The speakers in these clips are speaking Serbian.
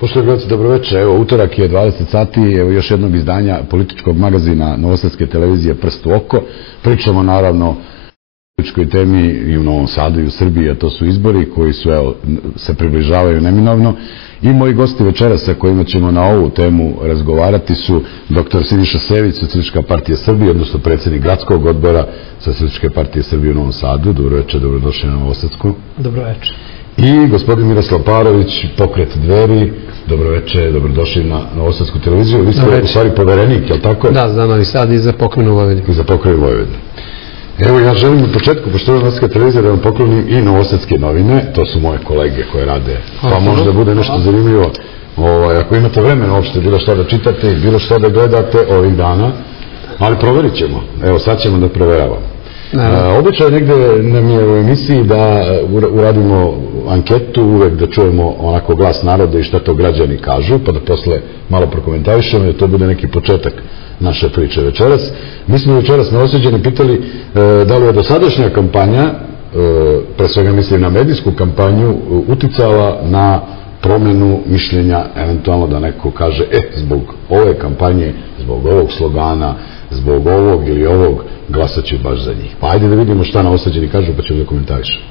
Poštovani gledalci, dobroveče. Evo, utorak je 20 sati, evo još jednog izdanja političkog magazina Novosadske televizije Prst u oko. Pričamo naravno o političkoj temi i u Novom Sadu i u Srbiji, a to su izbori koji su, evo, se približavaju neminovno. I moji gosti večeras sa kojima ćemo na ovu temu razgovarati su dr. Siniša Sević, Socijalistička partija Srbije, odnosno predsjednik gradskog odbora Socijalističke partije Srbije u Novom Sadu. Dobroveče, dobrodošli na Novosadsku. Dobroveče. I gospodin Miroslav Parović, pokret Dveri. Dobroveče, dobrodošli na Novosadsku televiziju. Vi ste u stvari poverenik, je li tako? Da, za Novi Sad i za pokrajinu Vojvodine. I za pokrajinu Vojvodine. Evo, ja želim u početku, pošto je Novosadska televizija, da vam poklonim i Novosadske novine. To su moje kolege koje rade. Pa možda bude nešto zanimljivo. Ako imate vremena uopšte bilo što da čitate i bilo što da gledate ovih dana, ali proverit ćemo. Evo, sad ćemo da proveravamo. Običaj negde nam je u emisiji da uradimo anketu, uvek da čujemo onako glas naroda i šta to građani kažu, pa da posle malo prokomentarišemo i to bude neki početak naše priče večeras. Mi smo večeras Novosađani pitali da li je dosadašnja kampanja, pre svega mislim na medijsku kampanju, uticala na promenu mišljenja, eventualno da neko kaže, zbog ove kampanje, zbog ovog slogana, zbog ovog ili ovog, glasat ću baš za njih. Pa ajde da vidimo šta Novosađani kažu, pa ćemo da komentarišemo.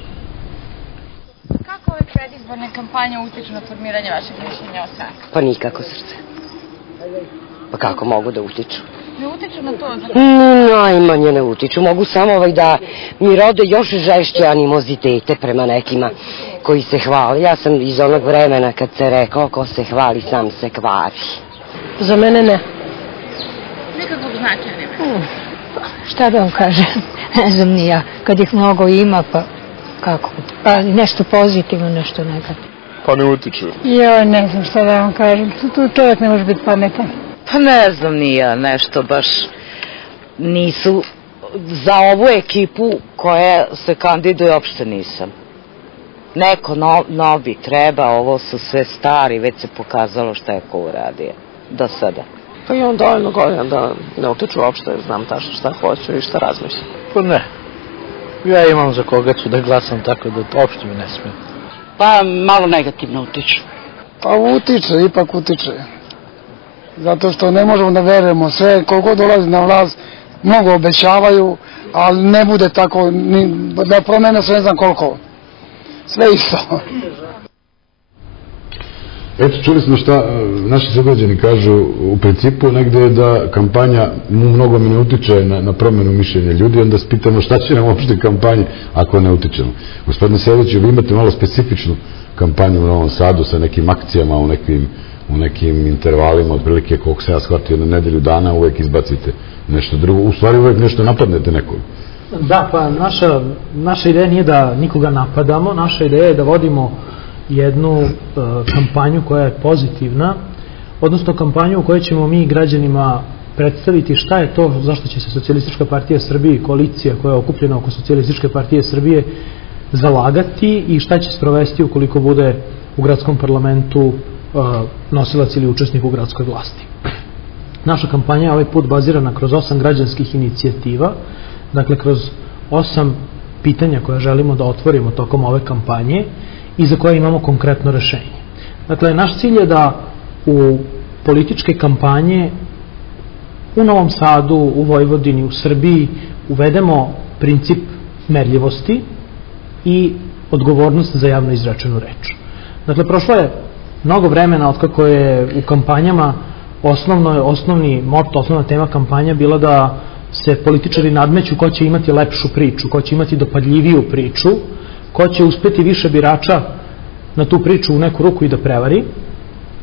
Kako ove predizborne kampanje utiču na formiranje vašeg mišljenja o stranku? Pa nikako, srce. Pa kako mogu da utiču? Ne utiču na to? Najmanje ne utiču. Mogu samo da mi rode još žešće animozitete prema nekima koji se hvali. Ja sam iz onog vremena kad se rekao ko se hvali sam se kvari. Za mene ne. Nikakvog značaja nema? Šta da vam kažem? Ne znam ni ja. Kad ih mnogo ima, pa kako? Pa nešto pozitivno, nešto negativno. Pa ne utiču. Ja ne znam šta da vam kažem. Tu čovjek ne može biti pametan. Pa ne znam ni ja, nešto baš nisu. Za ovu ekipu koja se kandiduje uopšte nisam. Neko novi treba, ovo su sve stari, već se pokazalo šta je ko uradio do sada. Pa imam dovoljno godina da ne utiču uopšte, znam tačno šta hoću i šta razmišljam. Pa ne. Ja imam za koga ću da glasam, tako da uopšte mi ne smije. Pa malo negativno utiču. Pa utiče, ipak utiče. Zato što ne možemo da verujemo sve, koliko dolazi na vlast, mnogo obećavaju, ali ne bude tako, da promene sve ne znam koliko. Sve isto. Eto, čuli smo šta naši sugrađani kažu u principu negde da kampanja mnogo mi ne utiče na promenu mišljenja ljudi, onda se pitamo šta će nam uopšte kampanje ako ne utičemo. Gospodine Seviću, vi imate malo specifičnu kampanju u Novom Sadu sa nekim akcijama u nekim intervalima, otprilike koliko se ja shvatio na nedelju dana, uvek izbacite nešto drugo, u stvari uvek nešto napadnete nekog. Da, pa naša ideja nije da nikoga napadamo, naša ideja je da vodimo jednu kampanju koja je pozitivna, odnosno kampanju u kojoj ćemo mi građanima predstaviti šta je to zašto će se Socijalistička partija Srbije i koalicija koja je okupljena oko Socijalističke partije Srbije zalagati i šta će sprovesti ukoliko bude u gradskom parlamentu nosilac ili učesnik u gradskoj vlasti. Naša kampanja je ovaj put bazirana kroz 8 građanskih inicijativa, dakle kroz 8 pitanja koja želimo da otvorimo tokom ove kampanje i za koje imamo konkretno rešenje. Dakle, naš cilj je da u političke kampanje u Novom Sadu, u Vojvodini, u Srbiji uvedemo princip merljivosti i odgovornost za javno izrečenu reč. Dakle, prošlo je mnogo vremena otkako je u kampanjama osnovni moto, osnovna tema kampanja bila da se političari nadmeću ko će imati lepšu priču, ko će imati dopadljiviju priču, ko će uspeti više birača na tu priču u neku ruku i da prevari,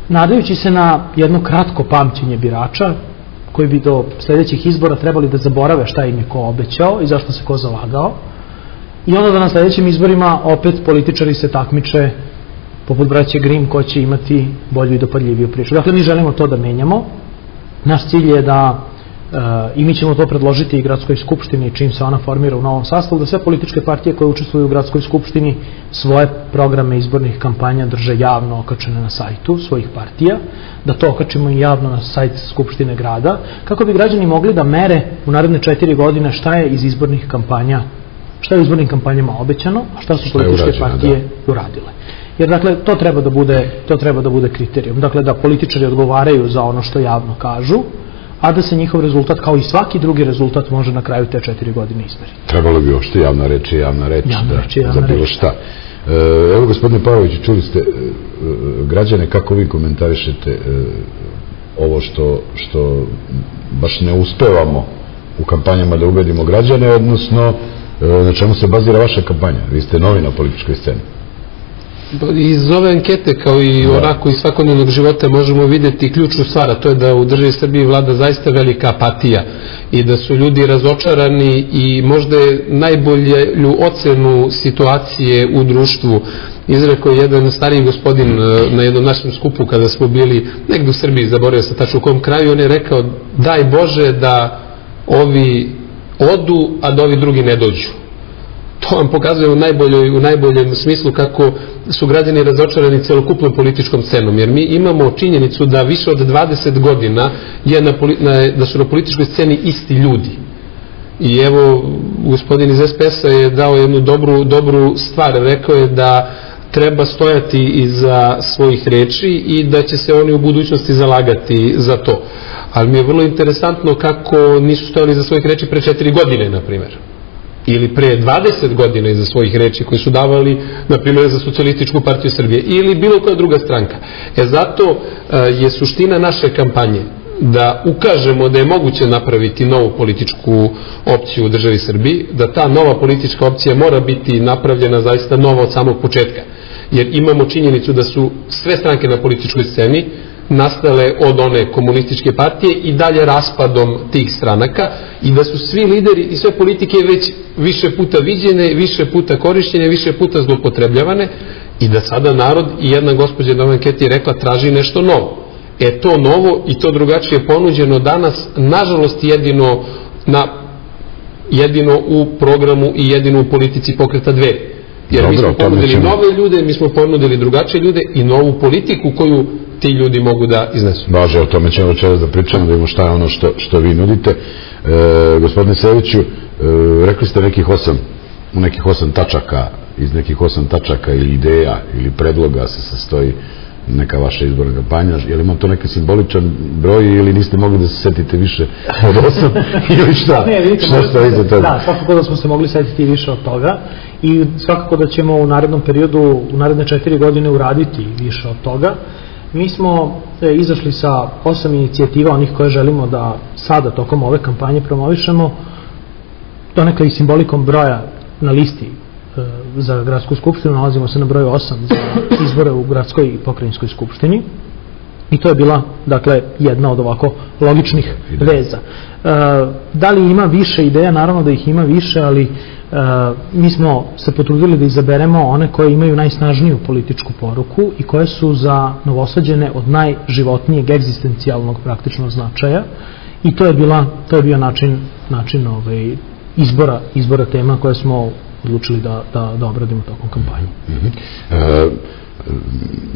nadajući se na jedno kratko pamćenje birača koji bi do sljedećih izbora trebali da zaborave šta im je ko obećao i zašto se ko zalagao, i onda da na sljedećim izborima opet političari se takmiče poput braće Grim ko će imati bolju i dopadljiviju priču. Dakle, mi želimo to da menjamo. Naš cilj je da i mi ćemo to predložiti i gradskoj skupštini čim se ona formira u novom sastavu, da sve političke partije koje učestvuju u gradskoj skupštini svoje programe izbornih kampanja drže javno okačene na sajtu svojih partija, da to okačimo i javno na sajt Skupštine grada, kako bi građani mogli da mere u naredne 4 godine šta je iz izbornih kampanja, šta je u izbornim kampanjama obećano, a šta su političke partije uradile. Jer, dakle, to treba da bude kriterijum. Dakle, da političari odgovaraju za ono što javno kažu, a da se njihov rezultat, kao i svaki drugi rezultat, može na kraju te 4 godine izmeriti. Trebalo bi uopšte javna reč i javna reč za bilo šta. Evo, gospodine Pavloviću, čuli ste građane, kako vi komentarišete ovo što baš ne uspevamo u kampanjama da ubedimo građane, odnosno na čemu se bazira vaša kampanja? Vi ste novi na političkoj sceni. Iz ove ankete, kao i onako iz svakodnevnog života, možemo vidjeti ključnu stvar, a to je da u državi Srbiji vlada zaista velika apatija i da su ljudi razočarani i možda je najbolju ocenu situacije u društvu izrekao jedan stariji gospodin na jednom našem skupu kada smo bili negdje u Srbiji, zaboravio sam tačno u kom kraju, on je rekao: daj Bože da ovi odu, a da ovi drugi ne dođu. To vam pokazuje u najboljem smislu kako su građani razočarani celokupnom političkom scenom, jer mi imamo činjenicu da više od 20 godina da su na političkoj sceni isti ljudi. I evo, gospodin iz SPS-a je dao jednu dobru stvar, rekao je da treba stojati iza svojih reči i da će se oni u budućnosti zalagati za to. Ali mi je vrlo interesantno kako nisu stojali iza svojih reči pre 4 godine, na primjer. Ili pre 20 godina iza svojih reči koji su davali, na primjer, za Socijalističku partiju Srbije ili bilo koja druga stranka. Zato je suština naše kampanje da ukažemo da je moguće napraviti novu političku opciju u državi Srbiji, da ta nova politička opcija mora biti napravljena zaista nova od samog početka. Jer imamo činjenicu da su sve stranke na političkoj sceni nastale od one komunističke partije i dalje raspadom tih stranaka i da su svi lideri i sve politike već više puta viđene, više puta korišćene, više puta zloupotrebljavane i da sada narod, i jedna gospođa na ovoj anketi je rekla, traži nešto novo. To novo i to drugačije ponuđeno danas, nažalost, jedino u programu i jedino u politici Pokreta Dveri. Jer mi smo ponudili nove ljude, mi smo ponudili drugačije ljude i novu politiku koju ti ljudi mogu da iznesu. Važe, o tome ćemo večeras da pričamo, da vidimo šta je ono što vi nudite. Gospodine Seviću, rekli ste nekih 8 tačaka, iz nekih 8 tačaka ili ideja ili predloga se sastoji neka vaša izborna kampanja. Je li ima to neki simboličan broj ili niste mogli da se setite više od 8 ili šta? Šta stoji za toga? Da, svakako da smo se mogli setiti više od toga i svakako da ćemo u narednom periodu, u naredne 4 godine uraditi više od toga. Mi smo izašli sa 8 inicijativa, onih koje želimo da sada tokom ove kampanje promovišemo, donekle i simbolikom broja na listi za gradsku skupštinu, nalazimo se na broju 8 za izbore u gradskoj i pokrajinskoj skupštini i to je bila, dakle, jedna od ovako logičnih veza. Da li ima više ideja? Naravno da ih ima više, ali mi smo se potrudili da izaberemo one koje imaju najsnažniju političku poruku i koje su za Novosađane od najživotnijeg egzistencijalnog praktičnog značaja i to je bio način izbora tema koje smo odlučili da obradimo tokom kampanje.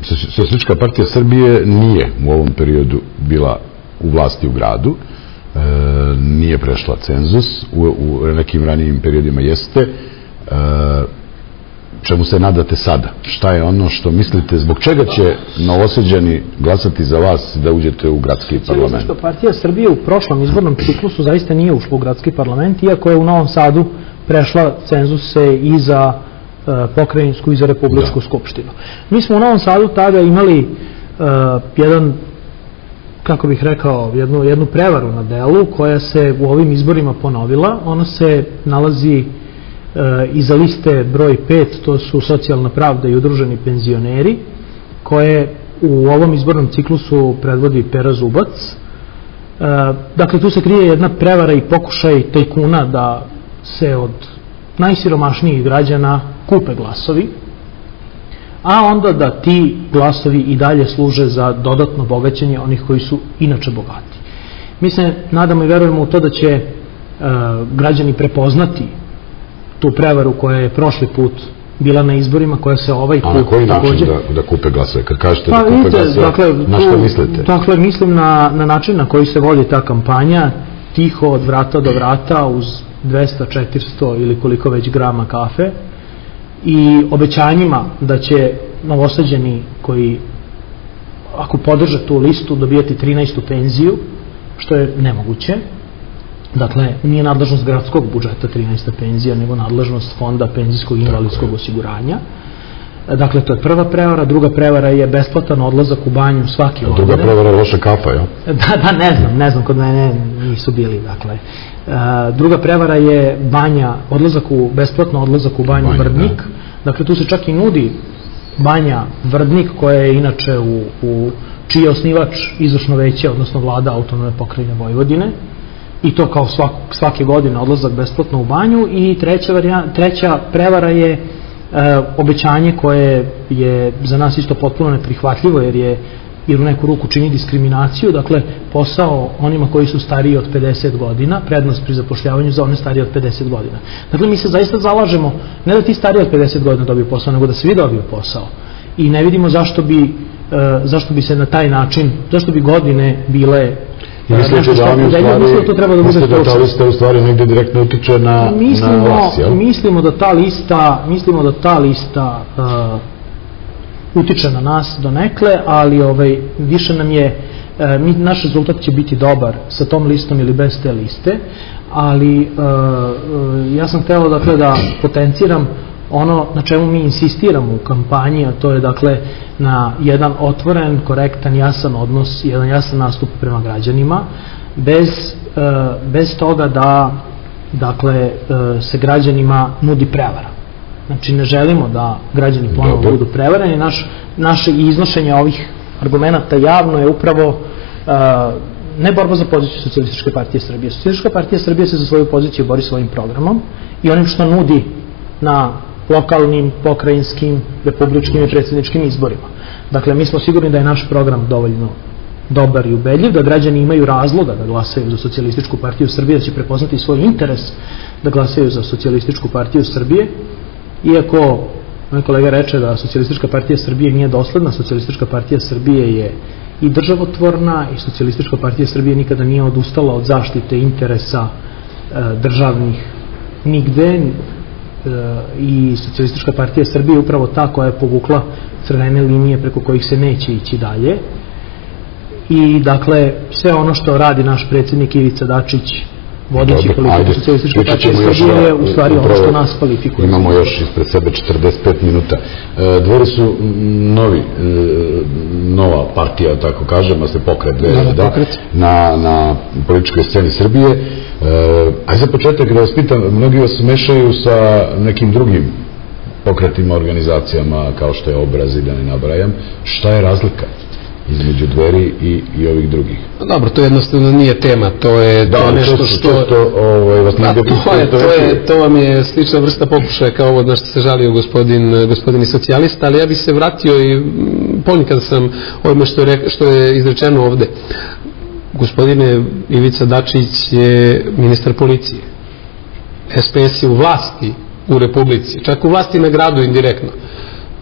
Socijalistička partija Srbije nije u ovom periodu bila u vlasti u gradu, nije prešla cenzus, u nekim ranijim periodima jeste. Čemu se nadate sada? Šta je ono što mislite, zbog čega će Novosađani glasati za vas da uđete u gradski parlament? Socijalistička partija Srbije u prošlom izbornom ciklusu zaista nije ušla u gradski parlament, iako je u Novom Sadu prešla cenzuse i za pokrajinsku i za republičku skupštinu. Mi smo u Novom Sadu tada imali jedan, kako bih rekao, jednu prevaru na delu koja se u ovim izborima ponovila. Ona se nalazi iza liste broj 5, to su Socijalna pravda i udruženi penzioneri, koje u ovom izbornom ciklusu predvodi Pera Zubac. Dakle, tu se krije jedna prevara i pokušaj tajkuna da se od najsiromašnijih građana kupe glasovi, a onda da ti glasovi i dalje služe za dodatno bogaćenje onih koji su inače bogati. Mi se nadamo i verujemo u to da će građani prepoznati tu prevaru koja je prošli put bila na izborima, koja se ovaj put... A na koji način da kupe glasove? Kad kažete da kupe glasove, na što mislite? Dakle, mislim na način na koji se vodi ta kampanja, tiho od vrata do vrata, uz 200, 400 ili koliko već grama kafe, i obećanjima da će Novosađani koji, ako podrže tu listu, dobijati 13. penziju, što je nemoguće. Dakle, nije nadležnost gradskog budžeta 13. penzija, nego nadležnost fonda penzijskog i invalidskog osiguranja. Dakle, to je prva prevara. Druga prevara je besplatan odlazak u banju svaki godine. Druga prevara je loša kafa, jel? Da, ne znam, kod mene nisu bili, dakle. Druga prevara je besplatno odlazak u banju Vrdnik. Dakle, tu se čak i nudi banja Vrdnik, koja je inače čiji je osnivač izvršno veće, odnosno vlada autonomne pokrajine Vojvodine, i to kao svake godine odlazak besplatno u banju. I treća prevara je obećanje koje je za nas isto potpuno neprihvatljivo, jer u neku ruku čini diskriminaciju. Dakle, posao onima koji su stariji od 50 godina, prednost pri zapošljavanju za one starije od 50 godina. Dakle, mi se zaista zalažemo ne da ti stariji od 50 godina dobiju posao, nego da svi dobiju posao. I ne vidimo zašto bi se na taj način, zašto bi godine bile Mislite da oni da ta lista u stvari negdje direktno utiče na vas, jel? Mislimo da ta lista utiče na nas donekle, ali više nam je, naš rezultat će biti dobar sa tom listom ili bez te liste, ali ja sam hteo dakle da potenciram ono na čemu mi insistiramo u kampanji, a to je dakle na jedan otvoren, korektan, jasan odnos, jedan jasan nastup prema građanima, bez toga da dakle se građanima nudi prevara. Znači, ne želimo da građani ponovo budu prevareni. Naše iznošenje ovih argumenta javno je upravo ne borba za poziciju Socijalističke partije Srbije. Socijalistička partija Srbije se za svoju poziciju bori svojim programom i onim što nudi na lokalnim, pokrajinskim, republičkim i predsjedničkim izborima. Dakle, mi smo sigurni da je naš program dovoljno dobar i ubedljiv, da građani imaju razloga da glasaju za Socijalističku partiju Srbije, da će prepoznati svoj interes da glasaju za Socijalističku partiju Srbije. Iako moj kolega reče da Socijalistička partija Srbije nije dosledna, Socijalistička partija Srbije je i državotvorna i Socijalistička partija Srbije nikada nije odustala od zaštite interesa državnih nigde, i Socijalistička partija Srbije je upravo ta koja je povukla crvene linije preko kojih se neće ići dalje. I dakle, sve ono što radi naš predsjednik Ivica Dačić, vodeći politiku Socijalističke partije Srbije, je u stvari ono što nas kvalifikuje. Imamo još ispred sebe 45 minuta. Dvori su nova partija, tako kažem, a se pokret na političkoj sceni Srbije. A za početak da vas pitam, mnogi vas mešaju sa nekim drugim pokretima, organizacijama kao što je Obraz i da ne nabrajam. Šta je razlika između Dveri i ovih drugih? Dobro, to jednostavno nije tema, to je nešto što... To vam je slična vrsta pokušaja kao ovo na što se žalio gospodin socijalista, ali ja bih se vratio i ponekad sam ovime što je izrečeno ovde. Gospodine Ivica Dačić je ministar policije. SPS je u vlasti u Republici, čak u vlasti na gradu indirektno.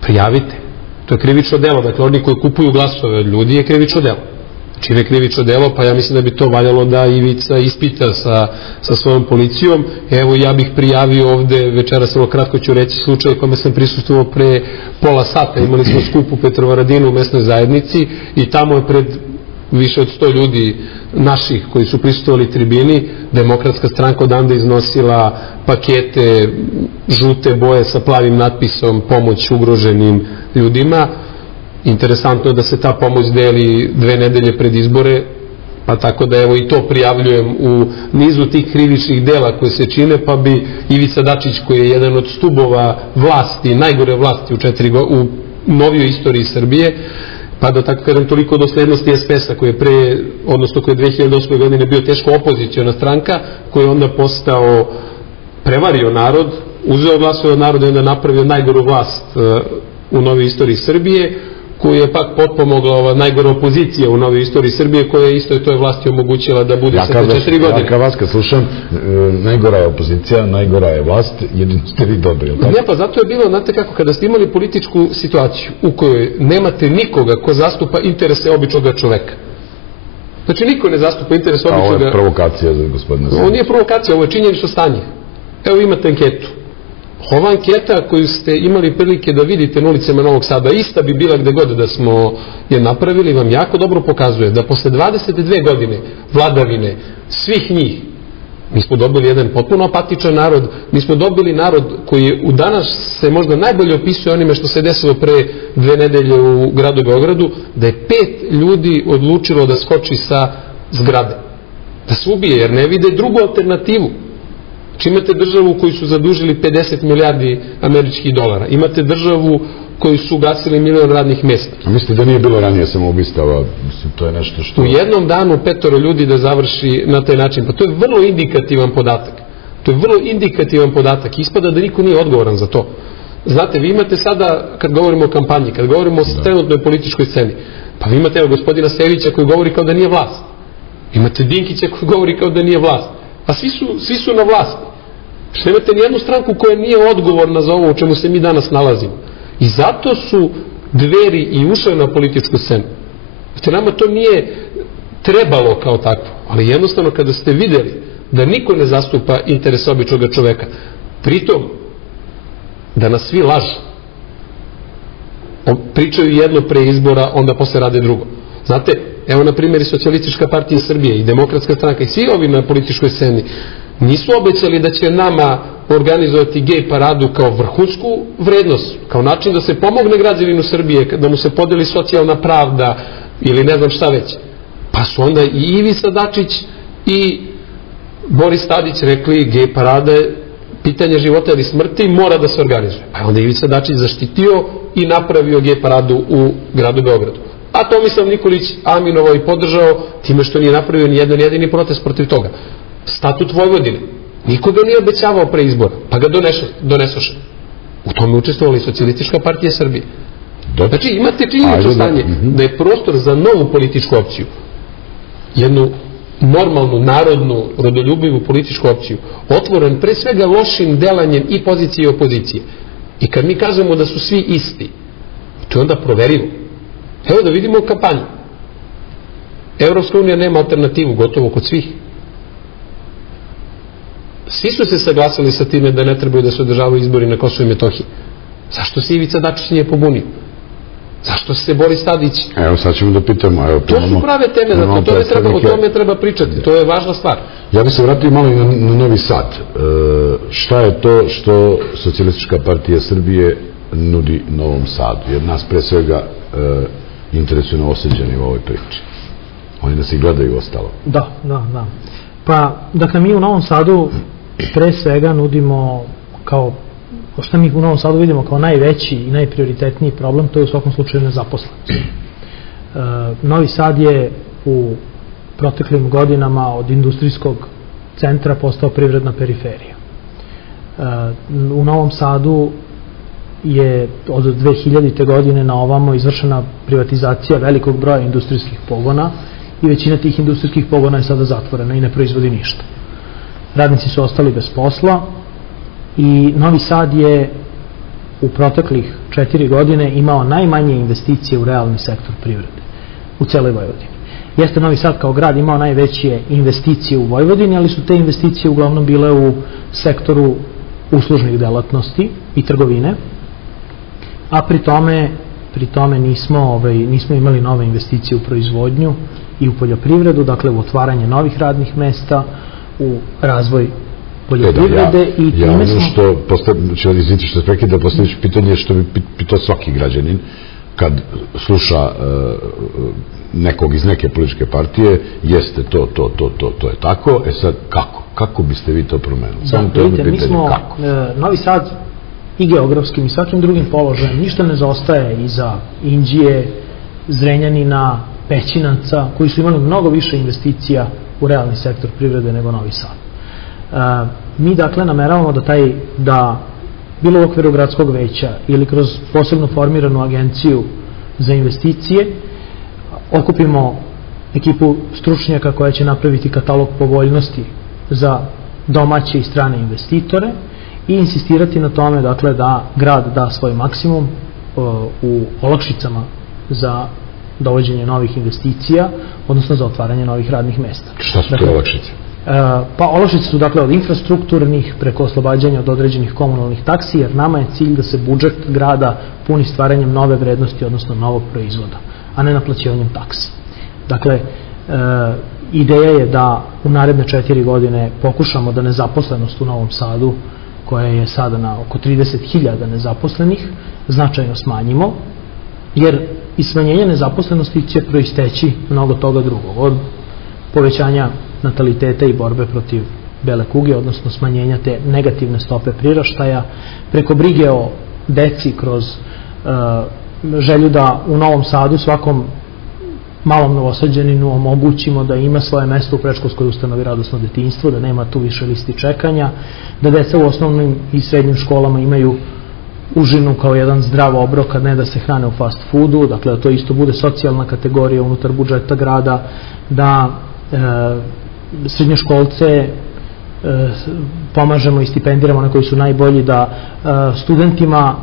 Prijavite. To je krivično delo. Dakle, oni koji kupuju glasove od ljudi je krivično delo. Čine krivično delo, pa ja mislim da bi to valjalo da Ivica ispita sa svojom policijom. Evo, ja bih prijavio ovde, večeras vrlo kratko ću reći slučaj kome sam prisustvovao pre pola sata. Imali smo skup u Petrovaradinu u mesnoj zajednici i tamo je pred više od 100 ljudi naših koji su prisustvovali tribini, Demokratska stranka odande iznosila pakete žute boje sa plavim natpisom pomoć ugroženim ljudima. Interesantno je da se ta pomoć deli 2 nedelje pred izbore, pa tako da evo i to prijavljujem u nizu tih krivičnih dela koje se čine, pa bi Ivica Dačić, koji je jedan od stubova vlasti, najgore vlasti u novijoj istoriji Srbije, pa da tako kažem toliko doslednosti SPS-a koji je odnosno koji je 2008. godine bio teško opozicijona stranka, koji je onda postao, prevario narod, uzeo glasove od naroda i onda napravio najgoru vlast u novoj istoriji Srbije, koju je pak potpomogla ova najgora opozicija u novoj istoriji Srbije, koja je isto toj vlasti omogućila da bude sa 4 godine. Ja kao vas kad slušam, najgora je opozicija, najgora je vlast, jedino ste vi dobri. Ne, pa zato je bilo, znate kako, kada ste imali političku situaciju u kojoj nemate nikoga ko zastupa interese običnog čoveka. Znači, niko ne zastupa interese običnog... A ovo je provokacija za gospodina Zanića. Ovo nije provokacija, ovo je činjenično stanje. Evo imate anketu. Ova anketa koju ste imali prilike da vidite na ulicama Novog Sada, ista bi bila gde god da smo je napravili, vam jako dobro pokazuje da posle 22 godine vladavine svih njih, mi smo dobili jedan potpuno apatičan narod, mi smo dobili narod koji u danas se možda najbolje opisuje onime što se desilo pre 2 nedelje u gradu Beogradu, da je 5 ljudi odlučilo da skoči sa zgrade, da se ubije jer ne vide drugu alternativu. Znači imate državu koju su zadužili 50 milijardi američkih dolara, imate državu koju su ugasili 1 milion radnih mjesta. A mislite da nije bilo ranije samoubistava? Mislim, to je nešto što... U jednom danu 5 ljudi da završi na taj način, pa to je vrlo indikativan podatak. To je vrlo indikativan podatak. Ispada da niko nije odgovoran za to. Znate, vi imate sada, kad govorimo o kampanji, kad govorimo o trenutnoj političkoj sceni, pa vi imate gospodina Sevića koji govori kao da nije vlast. Imate Dinkića koji govori kao da nije vlast. A svi su na vlasti. Što imate nijednu stranku koja nije odgovorna za ovo u čemu se mi danas nalazimo. I zato su Dveri i ušle na političku scenu. Znači, nama to nije trebalo kao takvo, ali jednostavno kada ste videli da niko ne zastupa interes običnog čoveka, pritom da nas svi lažu, pričaju jedno pre izbora, onda posle rade drugo. Znate, evo na primjer i Socijalistička partija Srbije i Demokratska stranka i svi ovi na političkoj sceni nisu obećali da će nama organizovati gej paradu kao vrhunsku vrednost, kao način da se pomogne građaninu Srbije, da mu se podeli socijalna pravda ili ne znam šta već. Pa su onda i Ivica Dačić i Boris Tadić rekli gej parada je pitanje života ili smrti, mora da se organizuje. Pa je onda Ivica Dačić zaštitio i napravio gej paradu u gradu Beogradu. A Tomislav Nikolić aminovao i podržao time što nije napravio ni jedan jedini protest protiv toga. Statut Vojvodine. Niko ga nije obećavao pre izbora, pa ga donesoše. U tome učestvovala i Socijalistička partija Srbije. Znači imate činjenično stanje da je prostor za novu političku opciju, jednu normalnu, narodnu, rodoljubivu političku opciju, otvoren pre svega lošim delanjem i pozicije i opozicije. I kad mi kažemo da su svi isti, to je onda proverivo. Evo da vidimo kampanju. Evropska unija nema alternativu, gotovo kod svih. Svi su se saglasili sa time da ne trebaju da se održavaju izbori na Kosovu i Metohiji. Zašto se Ivica Dačić nije pobunio? Zašto se Boris Tadić... Evo sad ćemo da pitamo. To su prave teme, zato o tome treba pričati. To je važna stvar. Ja bih se vratio malo i na Novi Sad. Šta je to što Socijalistička partija Srbije nudi Novom Sadu? Jer nas pre svega interesuju Novosađani u ovoj priči. Oni nas i gledaju ostalo. Da. Pa, dakle, mi u Novom Sadu pre svega nudimo kao, što mi u Novom Sadu vidimo kao najveći i najprioritetniji problem, to je u svakom slučaju nezaposlenost. Novi Sad je u proteklim godinama od industrijskog centra postao privredna periferija. U Novom Sadu je od 2000. godine na ovamo izvršena privatizacija velikog broja industrijskih pogona i većina tih industrijskih pogona je sada zatvorena i ne proizvodi ništa. Radnici su ostali bez posla i Novi Sad je u proteklih 4 godine imao najmanje investicije u realni sektor privrede u celoj Vojvodini. Jeste Novi Sad kao grad imao najveće investicije u Vojvodini, ali su te investicije uglavnom bile u sektoru uslužnih delatnosti i trgovine, a pri tome nismo imali nove investicije u proizvodnju i u poljoprivredu, dakle u otvaranje novih radnih mesta, u razvoj poljoprivrede i time smo... Izvinite što prekida, postaviću pitanje što bi pitao svaki građanin kad sluša nekog iz neke političke partije, jeste to je tako, sad kako biste vi to promenili? Vidite, mi smo Novi Sad i geografskim i svakim drugim položajem ništa ne zaostaje iza Inđije, Zrenjanina, Pećinaca, koji su imali mnogo više investicija u realni sektor privrede nego Novi Sad. Mi dakle nameravamo da bilo u okviru gradskog veća ili kroz posebno formiranu agenciju za investicije okupimo ekipu stručnjaka koja će napraviti katalog povoljnosti za domaće i strane investitore i insistirati na tome dakle da grad da svoj maksimum u olakšicama za dovođenje novih investicija, odnosno za otvaranje novih radnih mesta. Šta su te olakšice? Pa olakšice su dakle od infrastrukturnih preko oslobađanja od određenih komunalnih taksi, jer nama je cilj da se budžet grada puni stvaranjem nove vrednosti, odnosno novog proizvoda, a ne naplaćivanjem taksi. Dakle, ideja je da u naredne 4 godine pokušamo da nezaposlenost u Novom Sadu, koja je sada na oko 30.000 nezaposlenih, značajno smanjimo, jer i smanjenje nezaposlenosti će proisteći mnogo toga drugog, od povećanja nataliteta i borbe protiv bele kuge, odnosno smanjenja te negativne stope priraštaja, preko brige o deci kroz želju da u Novom Sadu svakom malom novosađaninu omogućimo da ima svoje mesto u predškolskoj ustanovi Radosno detinjstvo, da nema tu više listi čekanja, da deca u osnovnim i srednjim školama imaju užinu kao jedan zdrav obrok, a ne da se hrane u fast foodu, dakle da to isto bude socijalna kategorija unutar budžeta grada, da srednjoškolce pomažemo i stipendiramo na koji su najbolji, da studentima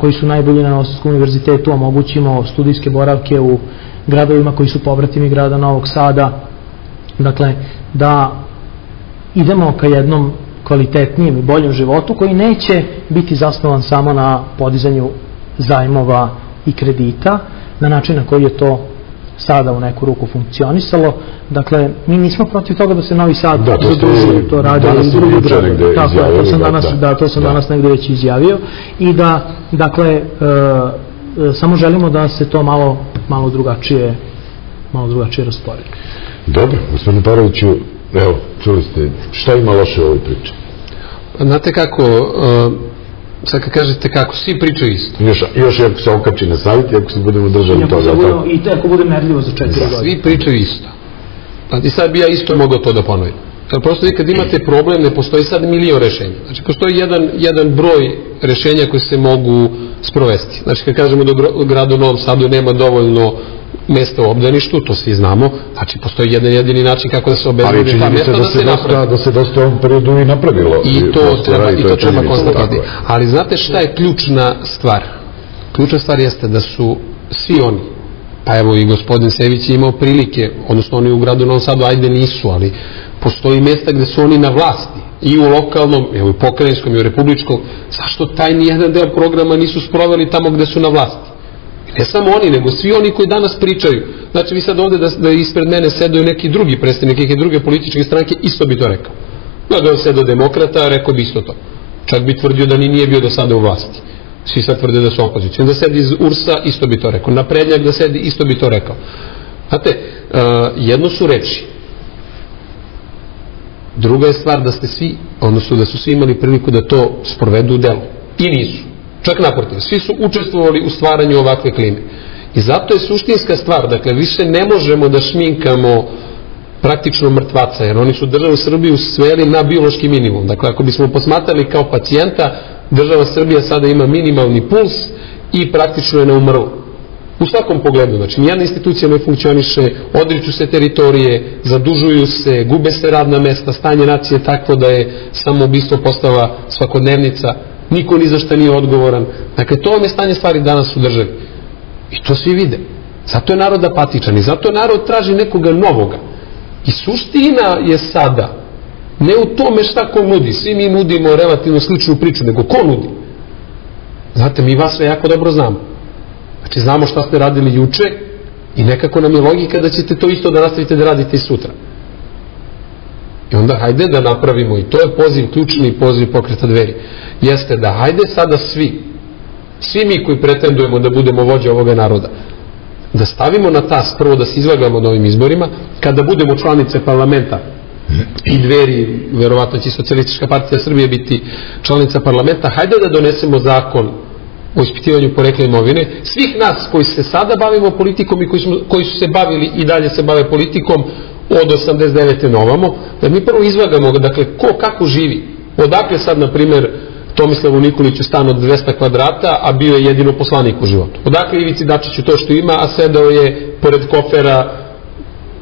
koji su najbolji na Novosadskom univerzitetu omogućimo studijske boravke u gradovima koji su povratimi grada Novog Sada, dakle da idemo ka jednom kvalitetnijem i boljem životu koji neće biti zasnovan samo na podizanju zajmova i kredita na način na koji je to sada u neku ruku funkcionisalo. Dakle, mi nismo protiv toga da se Novi Sad zadužuje, to radi i drugi gradovi. Tako je, to sam danas negde već izjavio i da, dakle, samo želimo da se to malo drugačije rasporedi. Dobro, gospodine Paroviću, evo, čuli ste, šta ima loše u ovoj priči? Znate kako, sad kad kažete kako, svi pričaju isto. Još ako se okači na sajt i ako se budemo držali toga. I ako bude merljivo za 4 godine. Svi pričaju isto. I sad bi ja isto mogao to da ponovim. Prosto vi kad imate problem, ne postoji sad milion rešenja. Znači, postoji jedan broj rešenja koje se mogu sprovesti. Znači, kad kažemo da u gradu Novom Sadu nema dovoljno mesta u obdaništu, to svi znamo, znači postoji jedan jedini način kako da se obezbede ta mesta da se napravi. Da se dosta u ovom periodu i napravilo. I to treba konstatovati. Ali znate šta je ključna stvar? Ključna stvar jeste da su svi oni, pa evo i gospodin Sević je imao prilike, odnosno oni u gradu Novom Sadu, ajde nisu, ali postoji mesta gde su oni na vlasti, i u lokalnom, i u pokrajinskom, i u republičkom. Zašto taj nijedan deo programa nisu sproveli tamo gde su na vlasti? Ne samo oni, nego svi oni koji danas pričaju. Znači, vi sad ovde da ispred mene sedaju neki drugi predstavnik, neke druge političke stranke, isto bi to rekao. Da je sedao demokrata, rekao bi isto to. Čak bi tvrdio da nije bio do sada u vlasti. Svi sad tvrde da su opozicijni. Da sedi iz URS-a, isto bi to rekao. Naprednjak da sedi, isto bi to rekao. Znate, jedno su reči. Druga je stvar da ste svi, odnosno da su svi imali priliku da to sprovedu u delu. I nisu. Čak naprotiv, svi su učestvovali u stvaranju ovakve klime. I zato je suštinska stvar, dakle, više ne možemo da šminkamo praktično mrtvaca, jer oni su državu Srbiju sveli na biološki minimum. Dakle, ako bismo posmatrali kao pacijenta, država Srbija sada ima minimalni puls i praktično je neumrla. U svakom pogledu, znači, nijedna institucija ne funkcioniše, odriču se teritorije, zadužuju se, gube se radna mesta, stanje nacije je takvo da je samoubistvo postala svakodnevnica, niko ni za šta nije odgovoran. Dakle, to vam je stanje stvari danas u državi. I to svi vide. Zato je narod apatičan i zato narod traži nekoga novoga. I suština je sada, ne u tome šta ko nudi, svi mi nudimo relativno sličnu priču, nego ko nudi. Znate, mi vas sve jako dobro znamo. Znači, znamo šta ste radili juče i nekako nam je logika da ćete to isto da nastavite da radite i sutra. I onda hajde da napravimo, i to je poziv, ključni poziv Pokreta Dveri, jeste da hajde sada svi mi koji pretendujemo da budemo vođe ovoga naroda, da stavimo na tas, prvo da se izvagamo na ovim izborima, kada budemo članice parlamenta i Dveri, verovatno će Socijalistička partija Srbije biti članica parlamenta, hajde da donesemo zakon o ispitivanju porekla imovine, svih nas koji se sada bavimo politikom i koji su se bavili i dalje se bave politikom od 89. na ovamo, da mi prvo izvagamo, dakle, ko kako živi. Odakle sad, na primer, Tomislavu Nikoliću stan od 200 kvadrata, a bio je jedino poslanik u životu. Odakle Ivici Dačiću to što ima, a sedao je pored kofera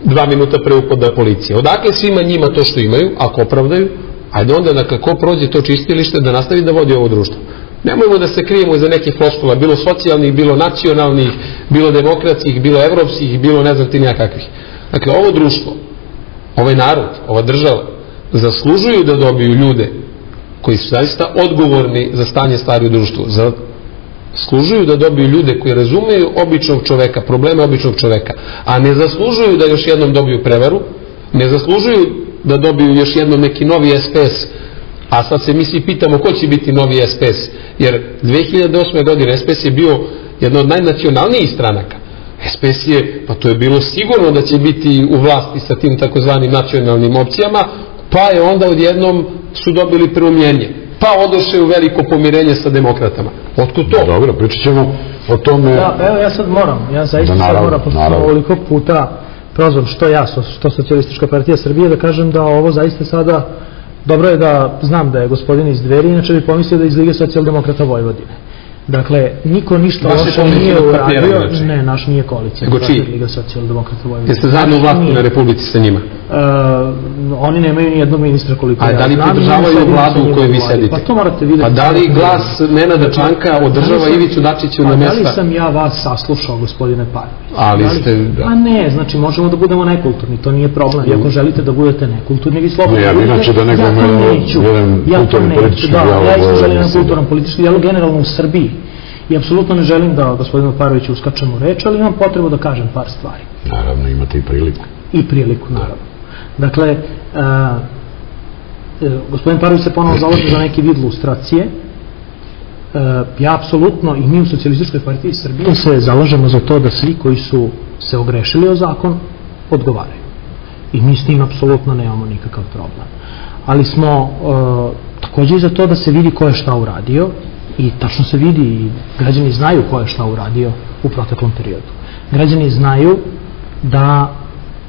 2 minuta pre upada policije. Odakle svima njima to što imaju, ako opravdaju, ajde onda, dakle, ko prođe to čistilište da nastavi da vodi ovo društvo. Nemojmo da se krijemo iza nekih floskula, bilo socijalnih, bilo nacionalnih, bilo demokratskih, bilo evropskih, bilo ne znam ti nijakakvih. Dakle, ovo društvo ovaj narod, ova država, zaslužuju da dobiju ljude koji su zaista odgovorni za stanje stvari u društvu, zaslužuju da dobiju ljude koji razumeju običnog čoveka, probleme običnog čoveka, a ne zaslužuju da još jednom dobiju prevaru, ne zaslužuju da dobiju još jednom neki novi SPS, a sad se mi svi pitamo ko će biti novi SPS, jer 2008. godine SPS je bio jedna od najnacionalnijih stranaka. SPS je, pa to je bilo sigurno da će biti u vlasti sa tim takozvanim nacionalnim opcijama, pa je onda odjednom su dobili preumljenje, pa odošle u veliko pomirenje sa demokratama. Otkud to? Dobro, pričat ćemo o tome. Da, evo ja sad moram, ja zaista sad moram, pošto sam ovoliko puta prozvan što ja, što Socijalistička partija Srbije, da kažem da ovo zaista sada, dobro je da znam da je gospodin iz Dveri, inače bi pomislio da je iz Lige socijaldemokrata Vojvodine. Dakle, niko ništa loše nije uradio. Ne, naš nije koalicija. Nego čiji? Liga socijaldemokrata Vojvodine. Jeste zajedno u vlasti na Republici sa njima? Oni nemaju ni jednog ministra koliko ja znam. A da li podržavaju vladu u kojoj vi sedite? Pa to morate vidjeti. Pa da li glas Nenada Čanka održava Ivicu Dačića na mesta? Da li sam ja vas saslušao, gospodine Pajović? Ali ste... A ne, znači možemo da budemo nekulturni, to nije problem. I ako želite da budete nekulturni, vi slobodno budete. Inače da nego jedan kulturni politički dijalog. Ja isto želim jedan kulturan politički dijalog generalno u Srbiji. I apsolutno ne želim da gospodinu Paroviću uskačem u reč, ali imam potrebu da kažem par stvari. Naravno, imate i priliku. I priliku, naravno. Dakle, gospodin Parović se ponovno zalaže za neki vid lustracije. Ja apsolutno i mi u Socijalističkoj partiji Srbije se zalažemo za to da svi koji su se ogrešili o zakon odgovaraju. I mi s tim apsolutno nemamo nikakav problem. Ali smo također i za to da se vidi ko je šta uradio i tačno se vidi i građani znaju ko je šta uradio u proteklom periodu. Građani znaju da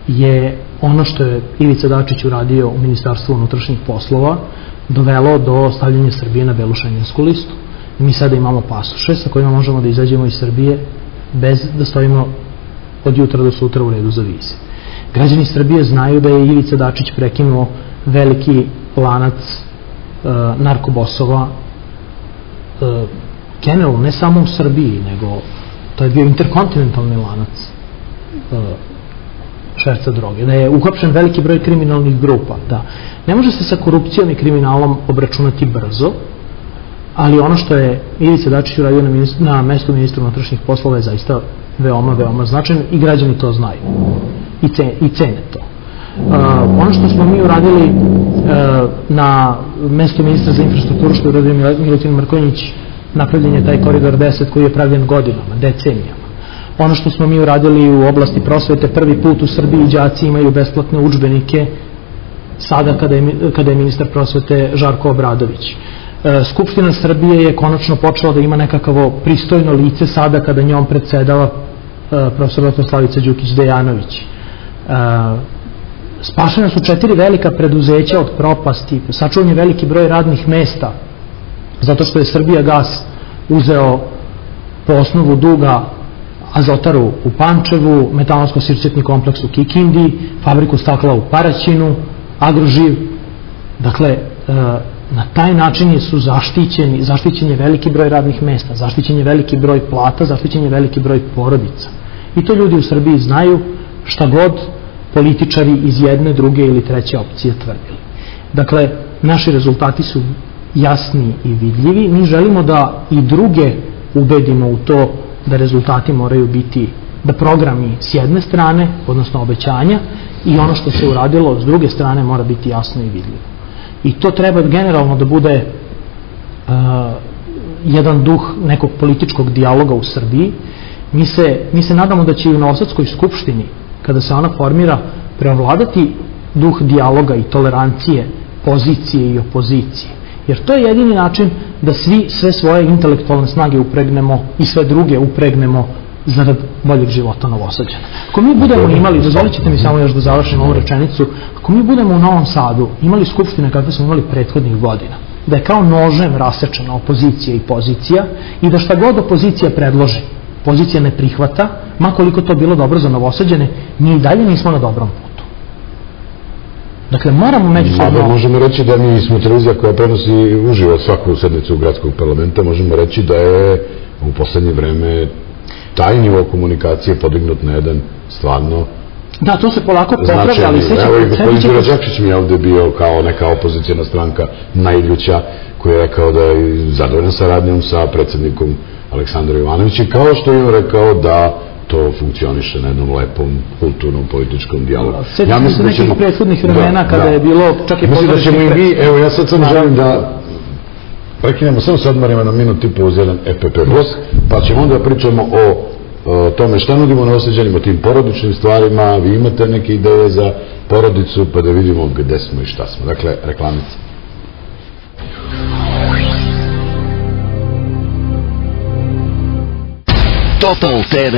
je ono što je Ivica Dačić uradio u Ministarstvu unutrašnjih poslova dovelo do stavljanja Srbije na belu šengensku listu. I mi sada imamo pasoše sa kojima možemo da izađemo iz Srbije bez da stojimo od jutra do sutra u redu za vize. Građani Srbije znaju da je Ivica Dačić prekinuo veliki lanac narkobosova, generalno ne samo u Srbiji, nego to je bio interkontinentalni lanac šverca droge, da je uhapšen veliki broj kriminalnih grupa. Da. Ne može se sa korupcijom i kriminalom obračunati brzo, ali ono što je Ivica Dačić uradio na mestu ministra unutrašnjih poslova je zaista veoma, veoma značajno i građani to znaju i cene to. Ono što smo mi uradili na mestu ministra za infrastrukturu što je uradio Milutin Mrkonjić, napravljen je taj koridor 10 koji je pravljen godinama, decenijama. Ono što smo mi uradili u oblasti prosvete, prvi put u Srbiji đaci imaju besplatne udžbenike sada kada je ministar prosvete Žarko Obradović. Skupština Srbije je konačno počela da ima nekakavo pristojno lice sada kada njom predsedava profesor Slavica Đukić-Dejanović. Spašena su 4 velika preduzeća od propasti, sačuvan je veliki broj radnih mesta zato što je Srbijagas uzeo po osnovu duga Azotaru u Pančevu, metalonsko-sircetni kompleks u Kikindi, fabriku stakla u Paraćinu, Agroživ. Dakle, na taj način su zaštićen je veliki broj radnih mesta, zaštićen je veliki broj plata, zaštićen je veliki broj porodica. I to ljudi u Srbiji znaju šta god političari iz jedne, druge ili treće opcije tvrdili. Dakle, naši rezultati su jasni i vidljivi. Mi želimo da i druge ubedimo u to da rezultati moraju biti, da programi s jedne strane, odnosno obećanja, i ono što se uradilo s druge strane mora biti jasno i vidljivo. I to treba generalno da bude jedan duh nekog političkog dijaloga u Srbiji. Mi se nadamo da će i u Novosadskoj skupštini, kada se ona formira, preovladati duh dijaloga i tolerancije, pozicije i opozicije. Jer to je jedini način da sve svoje intelektualne snage upregnemo i sve druge upregnemo zarad boljeg života Novosađana. Ako mi budemo imali, dozvolit ćete mi samo još da završim ovu rečenicu, ako mi budemo u Novom Sadu imali skupštine kakve smo imali prethodnih godina, da je kao nožem rasečena opozicija i pozicija i da šta god opozicija predloži, pozicija ne prihvata, makoliko to bilo dobro za Novosađane, mi i dalje nismo na dobrom putu. Dakle, moramo međusobno... Možemo reći da mi smo televizija koja prenosi uživo svaku sednicu gradskog parlamenta, možemo reći da je u poslednje vreme taj nivo komunikacije podignut na jedan stvarno Da, to se polako popravlja, ali sećam... Evo i gospodin Đuro Đakšić mi je ovde bio kao neka opozicijna stranka najljuća, koji je rekao da je zadovoljan saradnjom sa predsjednikom Aleksandrom Ivanovićem, kao što je on rekao da to funkcioniše na jednom lepom, kulturnom, političkom dijalogu. Sjećam se nekih prethodnih vremena kada je bilo čak i pozorišnih predstava. Evo, ja sad sam želim da prekinemo, samo se odmarimo na minut i po uz jedan EPP blok, pa ćemo onda pričamo o tome šta nudimo na osjećanjima, o tim porodičnim stvarima, vi imate neke ideje za porodicu, pa da vidimo gde smo i šta smo. Dakle, reklamice. Total TV.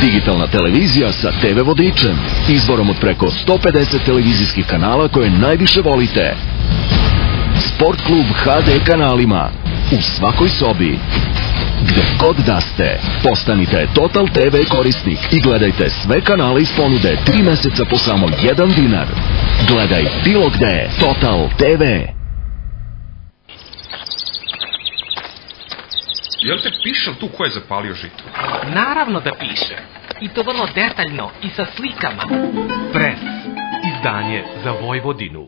Digitalna televizija sa TV vodičem. Izborom od preko 150 televizijskih kanala koje najviše volite. Sport klub HD kanalima. U svakoj sobi. Gde god da ste, postanite Total TV korisnik i gledajte sve kanale iz ponude 3 meseca po samo 1 dinar. Gledaj bilo gde. Total TV. Jel te piše tu ko je zapalio žito? Naravno da piše. I to vrlo detaljno i sa slikama. Pres. Izdanje za Vojvodinu.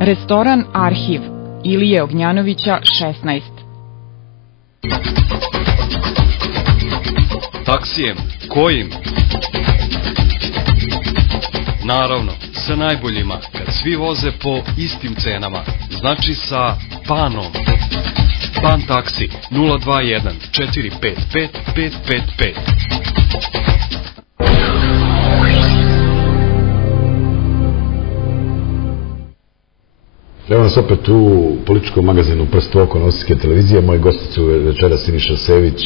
Restoran Arhiv. Ilije Ognjanovića 16. Taksijem. Kojim? Naravno, sa najboljima, kad svi voze po istim cenama. Znači sa Panom. Pan taksi 021 455 555. Evo nas opet u političkom magazinu Prst u oko Novosadske televizije. Moji gosti su večera Siniša Sević,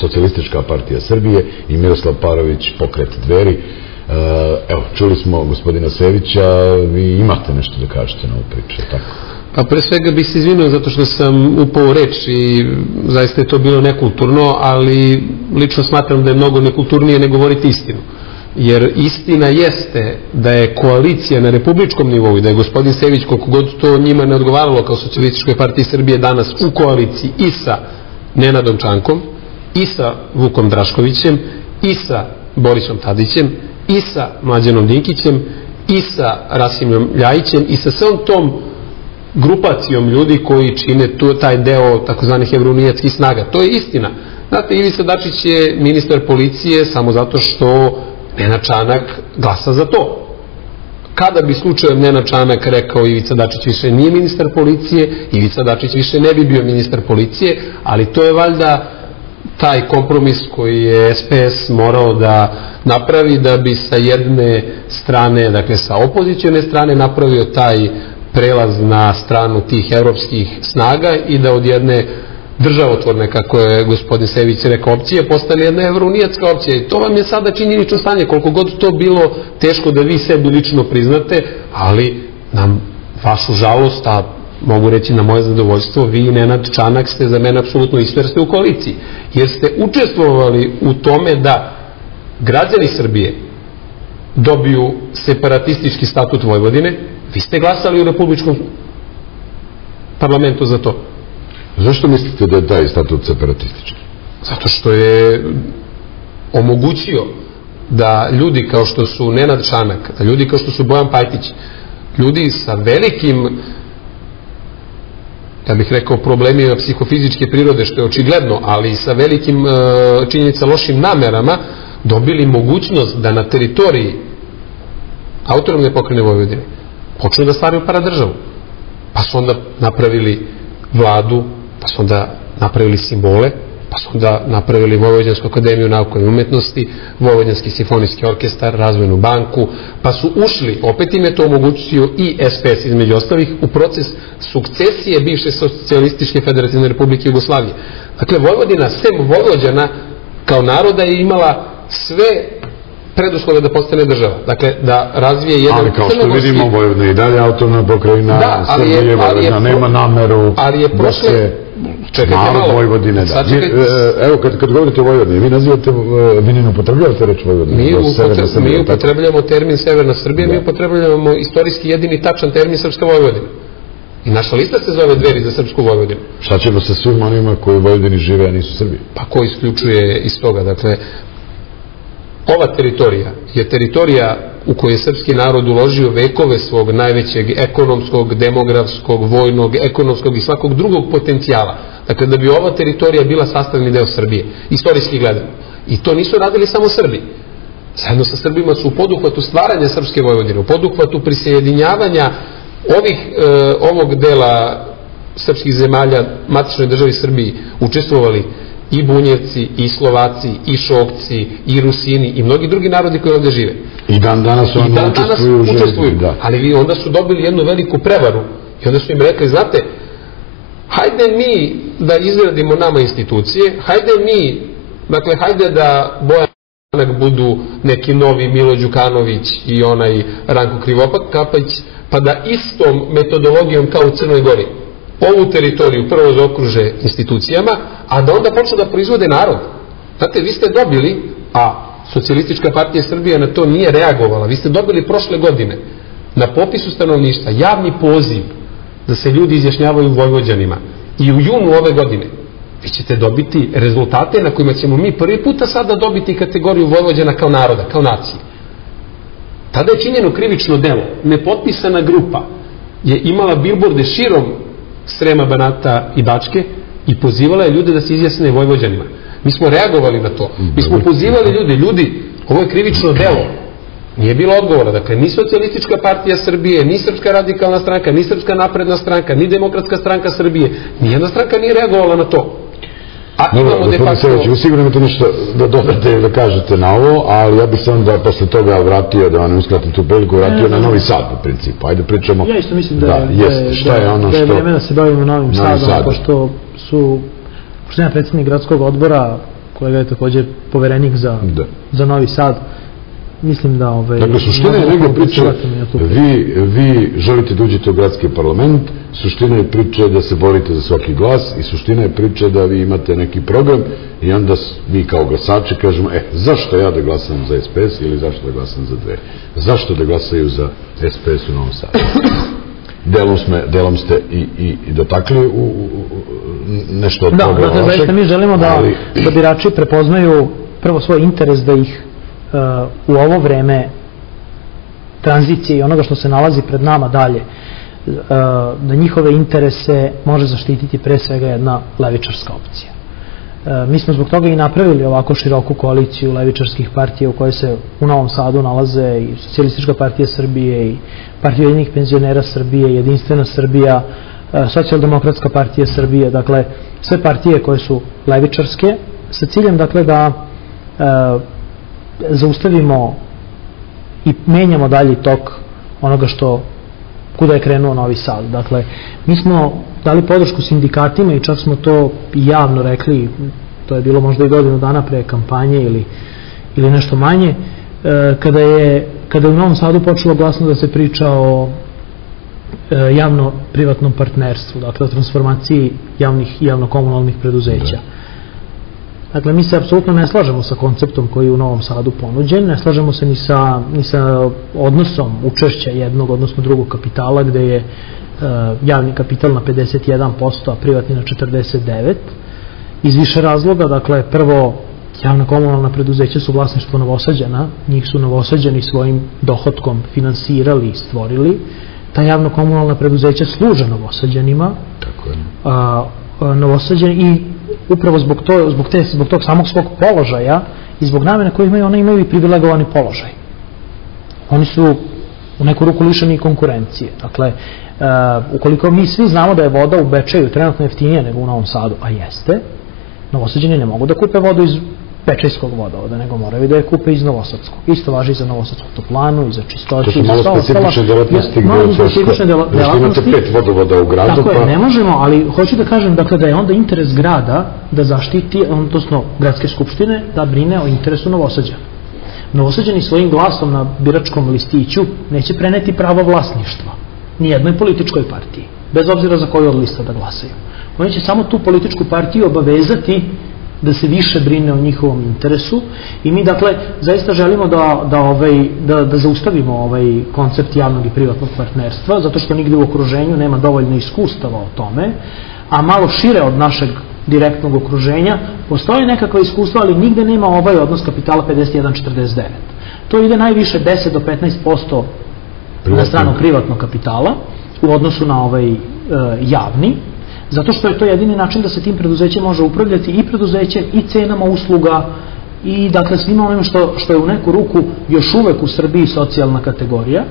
Socijalistička partija Srbije, i Miroslav Parović, Pokret Dveri. Evo, čuli smo gospodina Sevića, vi imate nešto da kažete na ovu priču, tako? Pa pre svega bih se izvinio zato što sam upao u reč i zaista je to bilo nekulturno, ali lično smatram da je mnogo nekulturnije ne govoriti istinu. Jer istina jeste da je koalicija na republičkom nivou i da je gospodin Sević, koliko god to njima ne odgovaralo kao Socijalističkoj partiji Srbije, danas u koaliciji i sa Nenadom Čankom, i sa Vukom Draškovićem, i sa Borisom Tadićem, i sa Mlađanom Dinkićem, i sa Rasimom Ljajićem, i sa svom tom grupacijom ljudi koji čine taj deo takozvanih evrounijatskih snaga. To je istina. Znate, Ivica Dačić je ministar policije samo zato što Nenad Čanak glasa za to. Kada bi slučajem Nenad Čanak rekao Ivica Dačić više nije ministar policije, Ivica Dačić više ne bi bio ministar policije, ali to je valjda taj kompromis koji je SPS morao da napravi da bi sa jedne strane, dakle sa opozicione strane, napravio taj prelaz na stranu tih evropskih snaga i da od jedne državotvorne, kako je gospodin Sević rekao, opcije postane jedna evrounijatska opcija. I to vam je sada činjenično stanje, koliko god to bilo teško da vi sebi lično priznate, ali na vašu žalost, a mogu reći na moje zadovoljstvo, vi i Nenad Čanak ste za mene apsolutno isto jer ste u koaliciji. Jer ste učestvovali u tome da građani Srbije dobiju separatistički statut Vojvodine. Vi ste glasali u Republičkom parlamentu za to. Zašto mislite da je taj statut separatistički? Zato što je omogućio da ljudi kao što su Nenad Čanak, da ljudi kao što su Bojan Pajtić, ljudi sa velikim, ja bih rekao, problemima psihofizičke prirode, što je očigledno, ali i sa velikim činjenica lošim namerama, dobili mogućnost da na teritoriji autonomne pokrajine Vojvodine počnu da stvaraju paradržavu. Pa su onda napravili vladu, pa su onda napravili simbole, pa su onda napravili Vojvođansku akademiju nauka i umetnosti, Vojvođanski simfonijski orkestar, Razvojnu banku, pa su ušli, opet im je to omogućio i SPS između ostalih, u proces sukcesije bivše Socijalističke federativne republike Jugoslavije. Dakle, Vojvodina, sem Vojvođana, kao naroda je imala sve preduslove da postane država. Dakle, da razvije jedan... Ali kao što vidimo, Vojvodina i dalje autonomna pokrajina Srbije, Vojvodina nema nameru da se narod Vojvodine da. Evo, kad govorite o Vojvodini, vi nazivate, vi ne upotrebljavate reč Vojvodina? Mi upotrebljamo termin Severna Srbija, mi upotrebljamo istorijski jedini tačan termin Srpska Vojvodina. I naša lista se zove Dveri za Srpsku Vojvodinu. Šta ćemo sa svim onima koji u Vojvodini žive, a nisu Srbi? Pa ko isključuje iz toga? Dakle, ova teritorija je teritorija u kojoj je srpski narod uložio vekove svog najvećeg ekonomskog, demografskog, vojnog, ekonomskog i svakog drugog potencijala. Dakle, da bi ova teritorija bila sastavni deo Srbije, istorijski gledano. I to nisu radili samo Srbi. Zajedno sa Srbima su u poduhvatu stvaranja Srpske Vojvodine, u poduhvatu prisjedinjavanja ovog dela srpskih zemalja matičnoj državi Srbiji učestvovali i Bunjevci, i Slovaci, i Šokci, i Rusini, i mnogi drugi narodi koji ovdje žive. I dan danas učestvuju. Ali onda su dobili jednu veliku prevaru i onda su im rekli, znate, hajde mi da izgradimo nama institucije, hajde da Bojan budu neki novi Milo Đukanović i onaj Ranko Krivokapić, pa da istom metodologijom kao u Crnoj Gori ovu teritoriju prvo zaokruže institucijama, a da onda počnu da proizvode narod. Znate, vi ste dobili, a Socijalistička partija Srbije na to nije reagovala, vi ste dobili prošle godine na popisu stanovništva javni poziv da se ljudi izjašnjavaju Vojvođanima. I u junu ove godine vi ćete dobiti rezultate na kojima ćemo mi prvi puta sada dobiti kategoriju Vojvođana kao naroda, kao nacije. Tada je činjeno krivično delo. Nepotpisana grupa je imala bilborde širom Srema, Banata i Bačke i pozivala je ljude da se izjasne Vojvođanima. Mi smo reagovali na to. Mi smo pozivali ljudi, ovo je krivično delo. Nije bilo odgovora. Dakle, ni Socijalistička partija Srbije, ni Srpska radikalna stranka, ni Srpska napredna stranka, ni Demokratska stranka Srbije, nijedna stranka nije reagovala na to. Dobro, gospodin Sević, vi sigurno imate nešto da dodate ili da kažete na ovo, ali ja bih se onda posle toga vratio, da vam ne uskratim tu priliku, vratio na Novi Sad u principu. Ajde pričamo. Ja isto mislim da je vreme da se bavimo Novim Sadom, pošto je predsjednik gradskog odbora, kolega je također poverenik za Novi Sad. Mislim da... Dakle, suština je nego priče, vi želite da uđete u gradski parlament, suština je priče da se borite za svaki glas i suština je priče da vi imate neki program i onda mi kao glasači kažemo, zašto ja da glasam za SPS ili zašto da glasam za Dveri? Zašto da glasaju za SPS u Novom Sadu? Delom ste i dotakli nešto od toga vašeg. Dakle, zaista mi želimo da birači prepoznaju prvo svoj interes da ih u ovo vreme tranzicije i onoga što se nalazi pred nama dalje, da njihove interese može zaštititi pre svega jedna levičarska opcija. Mi smo zbog toga i napravili ovako široku koaliciju levičarskih partija u kojoj se u Novom Sadu nalaze i Socijalistička partija Srbije i Partija ujedinjenih penzionera Srbije, Jedinstvena Srbija, Socijaldemokratska partija Srbije, dakle sve partije koje su levičarske sa ciljem dakle da zaustavimo i menjamo dalji tok onoga kuda je krenuo Novi Sad. Dakle, mi smo dali podršku sindikatima i čak smo to javno rekli, to je bilo možda i godinu dana pre kampanje ili nešto manje, kada je u Novom Sadu počelo glasno da se priča o javno-privatnom partnerstvu, dakle o transformaciji javnih i javno-komunalnih preduzeća. Dakle, mi se apsolutno ne slažemo sa konceptom koji je u Novom Sadu ponuđen, ne slažemo se ni sa odnosom učešća jednog, odnosno drugog kapitala, gde je javni kapital na 51%, a privatni na 49%, iz više razloga. Dakle, prvo, javna komunalna preduzeća su vlasništvo Novosađana, njih su Novosađani svojim dohotkom finansirali i stvorili, ta javna komunalna preduzeća služe Novosađanima, Novosađani, i upravo zbog tog samog svog položaja i zbog namene koje imaju, one imaju i privilegovani položaj. Oni su u neku ruku lišeni konkurencije. Dakle, ukoliko mi svi znamo da je voda u Bečeju trenutno jeftinija nego u Novom Sadu, a jeste, Novosađani ne mogu da kupe vodu iz Bečejskog vodovoda, nego moraju da je kupe iz Novosadskog. Isto važi i za Novosadsku toplanu i za čistoću. To su malo specifične delatnosti gde imate 5 vodovoda u gradu. Tako je, ne možemo, ali hoću da kažem dakle, da je onda interes grada da zaštiti, odnosno gradske skupštine, da brine o interesu Novosađana. Novosađani svojim glasom na biračkom listiću neće preneti pravo vlasništva nijednoj političkoj partiji, bez obzira za koju od lista da glasaju. Oni će samo tu političku partiju obavezati da se više brine o njihovom interesu i mi dakle zaista želimo da zaustavimo ovaj koncept javnog i privatnog partnerstva, zato što nigde u okruženju nema dovoljno iskustava o tome, a malo šire od našeg direktnog okruženja. Postoje nekakva iskustva, ali nigde nema ovaj odnos kapitala 51-49. To ide najviše 10 do 15% na stranu privatnog kapitala u odnosu na ovaj javni, zato što je to jedini način da se tim preduzećem može upravljati i preduzeće i cenama usluga i dakle svima onim što je u neku ruku još uvek u Srbiji socijalna kategorija,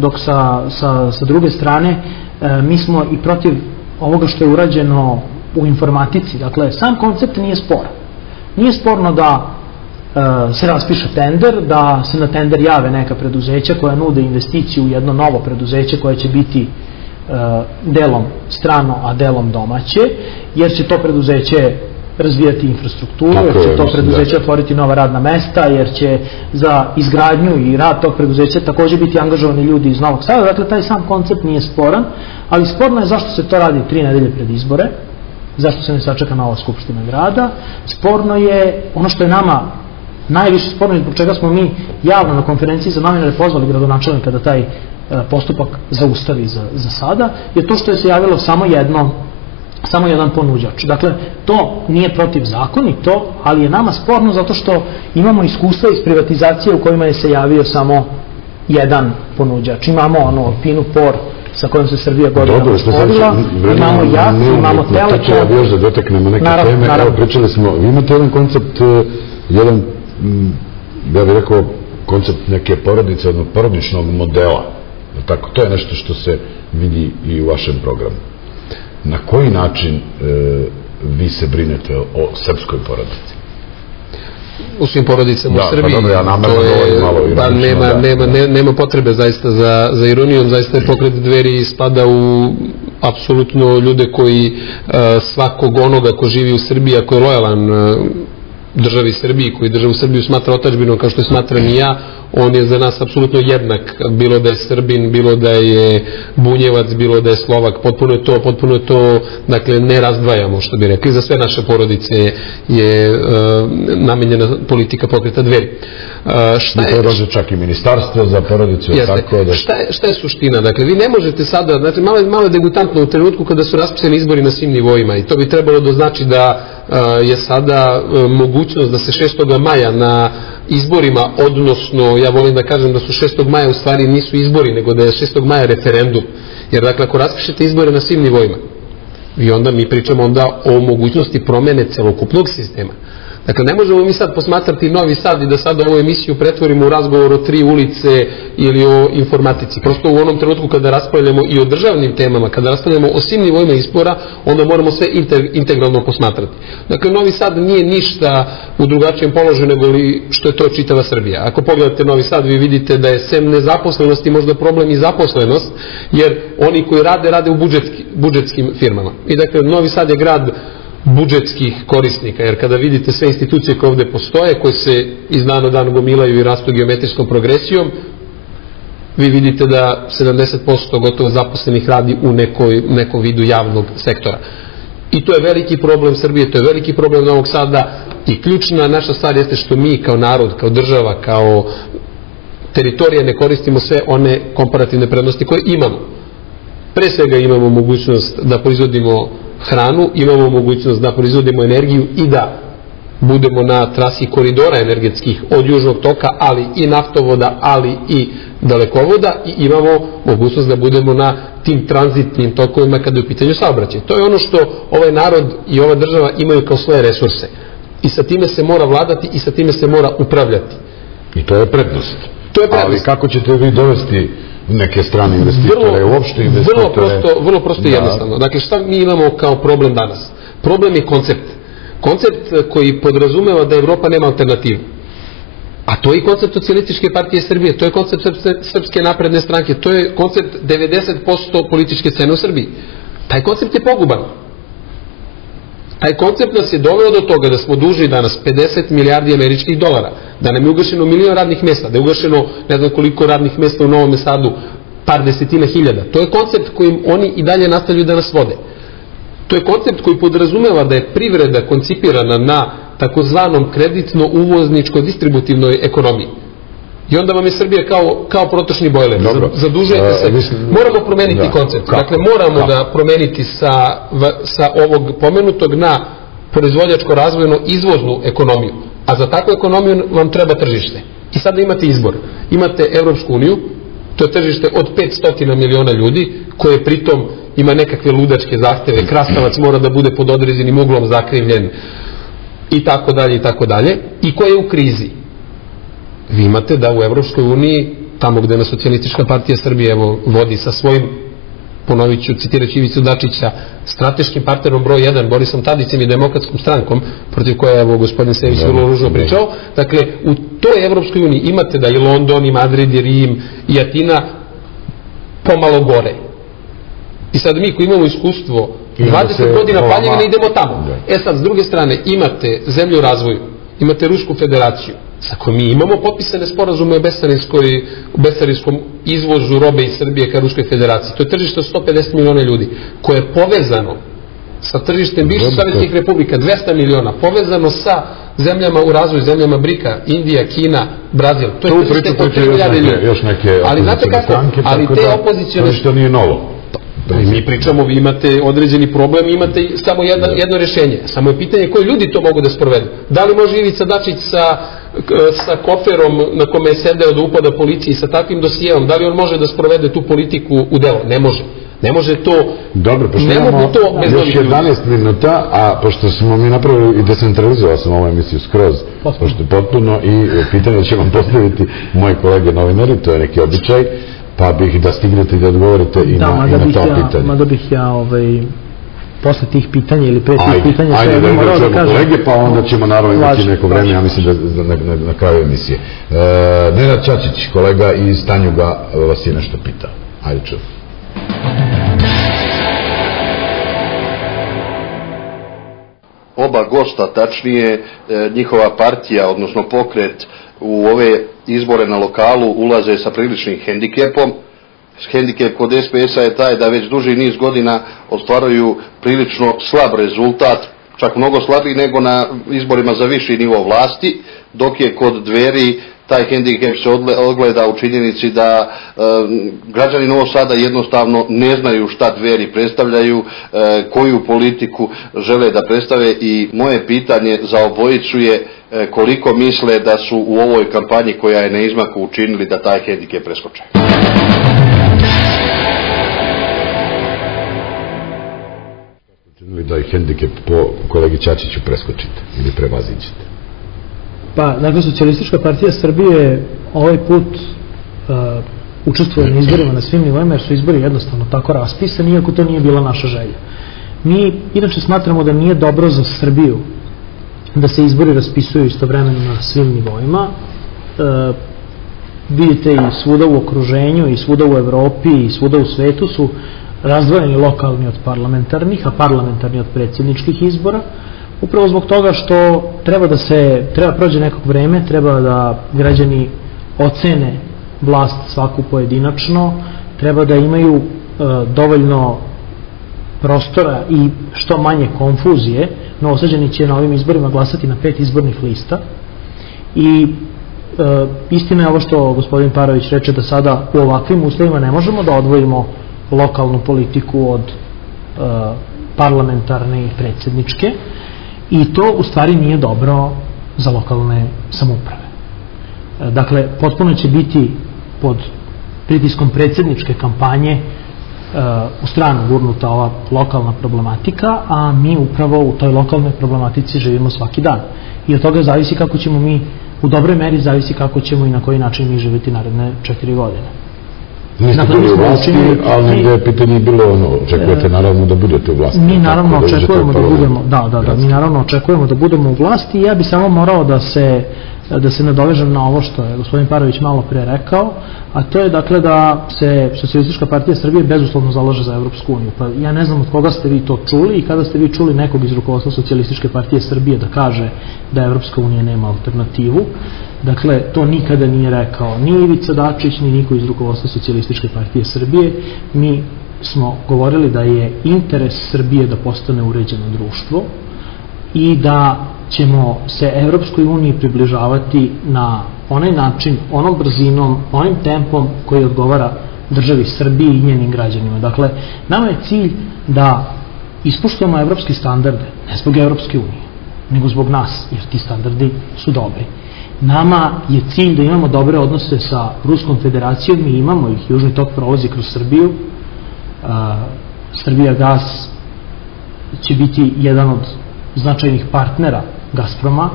dok sa druge strane mi smo i protiv ovoga što je urađeno u informatici. Dakle, sam koncept nije sporan. Nije sporno da se raspiše tender, da se na tender jave neka preduzeća koja nude investiciju u jedno novo preduzeće koje će biti delom strano, a delom domaće, jer će to preduzeće razvijati infrastrukturu, jer će to preduzeće otvoriti nova radna mesta, jer će za izgradnju i rad tog preduzeća takođe biti angažovani ljudi iz Novog Sada. Dakle, taj sam koncept nije sporan, ali sporno je zašto se to radi 3 nedelje pred izbore, zašto se ne sačeka nova skupština grada. Sporno je ono što je nama najviše sporno i zbog čega smo mi javno na konferenciji za novinare pozvali gradonačelnika da taj postupak zaustavi za sada, je to što je se javilo samo jedan ponuđač. Dakle, to nije protivzakonito, ali je nama sporno zato što imamo iskustva iz privatizacije u kojima je se javio samo jedan ponuđač. Imamo ono Pinu Por sa kojom se Srbija godinama usporila, imamo JAT, imamo Telekom. Ja bih još da dotaknemo neke teme. Evo, pričali smo, vi imate jedan koncept, jedan, ja bih rekao, koncept neke porodice, jednog porodičnog modela. Tako, to je nešto što se vidi i u vašem programu. Na koji način vi se brinete o srpskoj porodici? U svim porodicama u Srbiji, nema potrebe zaista za ironijom, zaista je Pokret Dveri spada u apsolutno ljude koji svakog onoga ko živi u Srbiji, ako je lojalan državi Srbiji, koji državu Srbiju smatra otadžbinom kao što je smatram i ja, on je za nas apsolutno jednak, bilo da je Srbin, bilo da je Bunjevac, bilo da je Slovak, potpuno je to, dakle, ne razdvajamo, što bi rekli. Za sve naše porodice je namenjena politika Pokreta Dveri. To dođe čak i ministarstvo za porodicu. Šta je suština? Dakle, vi ne možete sada, znači, malo je degutantno u trenutku kada su raspisani izbori na svim nivoima i to bi trebalo da znači da je sada mogućnost da se 6. maja na izborima, odnosno ja volim da kažem da su 6. maja u stvari nisu izbori, nego da je 6. maja referendum. Jer dakle, ako raspišete izbore na svim nivoima, i onda mi pričamo onda o mogućnosti promene celokupnog sistema. Dakle, ne možemo mi sad posmatrati Novi Sad i da sad ovu emisiju pretvorimo u razgovor o 3 ulice ili o informatici. Prosto u onom trenutku kada raspravljamo i o državnim temama, kada raspravljamo o svim nivoima izbora, onda moramo sve integralno posmatrati. Dakle, Novi Sad nije ništa u drugačijem položaju nego li što je to čitava Srbija. Ako pogledate Novi Sad, vi vidite da je sem nezaposlenosti možda problem i zaposlenost, jer oni koji rade u budžetskim firmama. I dakle, Novi Sad je grad budžetskih korisnika, jer kada vidite sve institucije koje ovde postoje, koje se iz dana u dan gomilaju i rastu geometrijskom progresijom, vi vidite da 70% gotovo zaposlenih radi u nekom vidu javnog sektora. I to je veliki problem Srbije, to je veliki problem Novog Sada i ključna naša stvar jeste što mi kao narod, kao država, kao teritorija ne koristimo sve one komparativne prednosti koje imamo. Pre svega imamo mogućnost da proizvodimo hranu, imamo mogućnost da proizvodimo energiju i da budemo na trasi koridora energetskih od južnog toka, ali i naftovoda, ali i dalekovoda, i imamo mogućnost da budemo na tim tranzitnim tokovima kada je u pitanju saobraćaj. To je ono što ovaj narod i ova država imaju kao svoje resurse. I sa time se mora vladati i sa time se mora upravljati. I to je prednost. Ali kako ćete vi dovesti neke strane investitore, uopšte investitore? Vrlo prosto i jednostavno. Dakle, šta mi imamo kao problem danas? Problem je koncept. Koncept koji podrazumeva da Evropa nema alternativu. A to je i koncept Socijalističke partije Srbije, to je koncept Srpske napredne stranke, to je koncept 90% političke scene u Srbiji. Taj koncept je poguban. Taj koncept nas je doveo do toga da smo dužni danas 50 milijardi američkih dolara, da nam je ugašeno 1 milion radnih mesta, da je ugašeno ne znam koliko radnih mesta u Novom Sadu, par desetina hiljada. To je koncept kojim oni i dalje nastavljaju da nas vode. To je koncept koji podrazumeva da je privreda koncipirana na takozvanom kreditno-uvozničko-distributivnoj ekonomiji. I onda vam je Srbija kao protočni bojler. Zadužujete se. Moramo promeniti koncept. Dakle, moramo ga promeniti sa ovog pomenutog na proizvođačko-razvojno izvoznu ekonomiju. A za takvu ekonomiju vam treba tržište. I sada imate izbor. Imate Evropsku uniju, to je tržište od 500 miliona ljudi, koje pritom ima nekakve ludačke zahteve, krastavac mora da bude pod određenim uglom zakrivljen i tako dalje i tako dalje, i koje je u krizi. Vi imate da u Evropskoj uniji, tamo gde na Socijalistička partija Srbije vodi sa svojim, ponovit ću, citirajući Ivicu Dačića, strateškim partnerom broj 1, Borisom Tadićem i Demokratskom strankom, protiv koje je gospodin Sević vrlo ružno pričao. Dakle, u toj Evropskoj uniji imate da i London, i Madrid, i Rim, i Atina pomalo gore. I sad mi koji imamo iskustvo 20 godina paljevina idemo tamo. Sad, s druge strane, imate zemlju u razvoju, imate Rusku federaciju, sa kojom mi imamo potpisane sporazume o bescarinskom izvozu robe iz Srbije ka Ruskoj federaciji. To je tržište od 150 miliona ljudi, koje je povezano sa tržištem bivših sovjetskih republika, 200 miliona, povezano sa zemljama u razvoju, zemljama BRIK-a, Indija, Kina, Brazil. To je tržište od 3 milijarde ljudi. Ali znate kako? Ali te opozicione... Tržište nije novo. Mi pričamo, vi imate određeni problem i imate samo jedno rješenje. Samo je pitanje koji ljudi to mogu da sprovedu. Da li može Ivica Dačić sa koferom na kome je sedeo do upada policije i sa takvim dosijevom, da li on može da sprovede tu politiku u delo? Ne može. Ne može to... Dobro, pošto imamo još 11 minuta, a pošto smo mi napravili i decentralizovali sam ovu emisiju skroz, pošto je potpuno, i pitanje će vam postaviti moji kolege novinari, to je neki običaj, pa bih da stignete i da odgovorite i na to pitanje. Mada bih ja posle tih pitanja ili pre tih pitanja ajde da čujemo kolege, pa onda ćemo naravno imati neko vreme, ja mislim da na kraju emisije. Nenad Čačić, kolega iz Tanjuga, vas je nešto pitao. Ajde čujemo. Oba gosta, tačnije njihova partija, odnosno pokret, u ove izbore na lokalu ulaze sa priličnim hendikepom. Hendikep kod SPS-a je taj da već duži niz godina ostvaruju prilično slab rezultat, čak mnogo slabiji nego na izborima za viši nivo vlasti, dok je kod Dveri taj hendikep se ogleda u činjenici da građani Novog Sada jednostavno ne znaju šta Dveri predstavljaju, koju politiku žele da predstave, i moje pitanje za obojicu je koliko misle da su u ovoj kampanji koja je na izmaku učinili da taj hendikep preskoče. Učinili da i hendikep po kolegi Čačiću preskočite ili prevaziđete? Pa, dakle, Socijalistička partija Srbije ovaj put učestvuje na izborima na svim nivoima, jer su izbori jednostavno tako raspisani, iako to nije bila naša želja. Mi inače smatramo da nije dobro za Srbiju da se izbori raspisuju istovremeno na svim nivoima. Vidite, i svuda u okruženju, i svuda u Evropi, i svuda u svetu su razdvojeni lokalni od parlamentarnih, a parlamentarni od predsjedničkih izbora, upravo zbog toga što treba prođe nekog vreme, treba da građani ocene vlast svaku pojedinačno, treba da imaju dovoljno prostora i što manje konfuzije. Novosađani će na ovim izborima glasati na 5 izbornih lista i istina je ovo što gospodin Parović reče, da sada u ovakvim uslovima ne možemo da odvojimo lokalnu politiku od parlamentarne i predsjedničke, i to u stvari nije dobro za lokalne samouprave. Dakle, potpuno će biti pod pritiskom predsjedničke kampanje u stranu gurnuta ova lokalna problematika, a mi upravo u toj lokalnoj problematici živimo svaki dan. I od toga zavisi kako ćemo mi, u dobroj meri zavisi kako ćemo i na koji način mi živjeti naredne 4 godine. Niste bili u vlasti, ali negdje je pitanje bilo očekujete naravno da budete u vlasti. Mi naravno očekujemo da budemo, mi naravno očekujemo da budemo u vlasti, i ja bi samo morao da se nadovežem na ovo što je gospodin Parović malo pre rekao, a to je dakle da se Socijalistička partija Srbije bezuslovno zalaže za Evropsku uniju. Pa ja ne znam od koga ste vi to čuli i kada ste vi čuli nekog iz rukovodstva Socijalističke partije Srbije da kaže da Evropska unija nema alternativu. Dakle, to nikada nije rekao ni Ivica Dačić, ni niko iz rukovodstva Socijalističke partije Srbije. Mi smo govorili da je interes Srbije da postane uređeno društvo i da ćemo se Evropskoj uniji približavati na onaj način, onom brzinom, onim tempom koji odgovara državi Srbiji i njenim građanima. Dakle, nama je cilj da ispoštujemo evropske standarde, ne zbog Evropske unije, nego zbog nas, jer ti standardi su dobri. Nama je cilj da imamo dobre odnose sa Ruskom federacijom, mi imamo ih, Južni tok prolazi kroz Srbiju, Srbijagas će biti jedan od značajnih partnera Gazproma,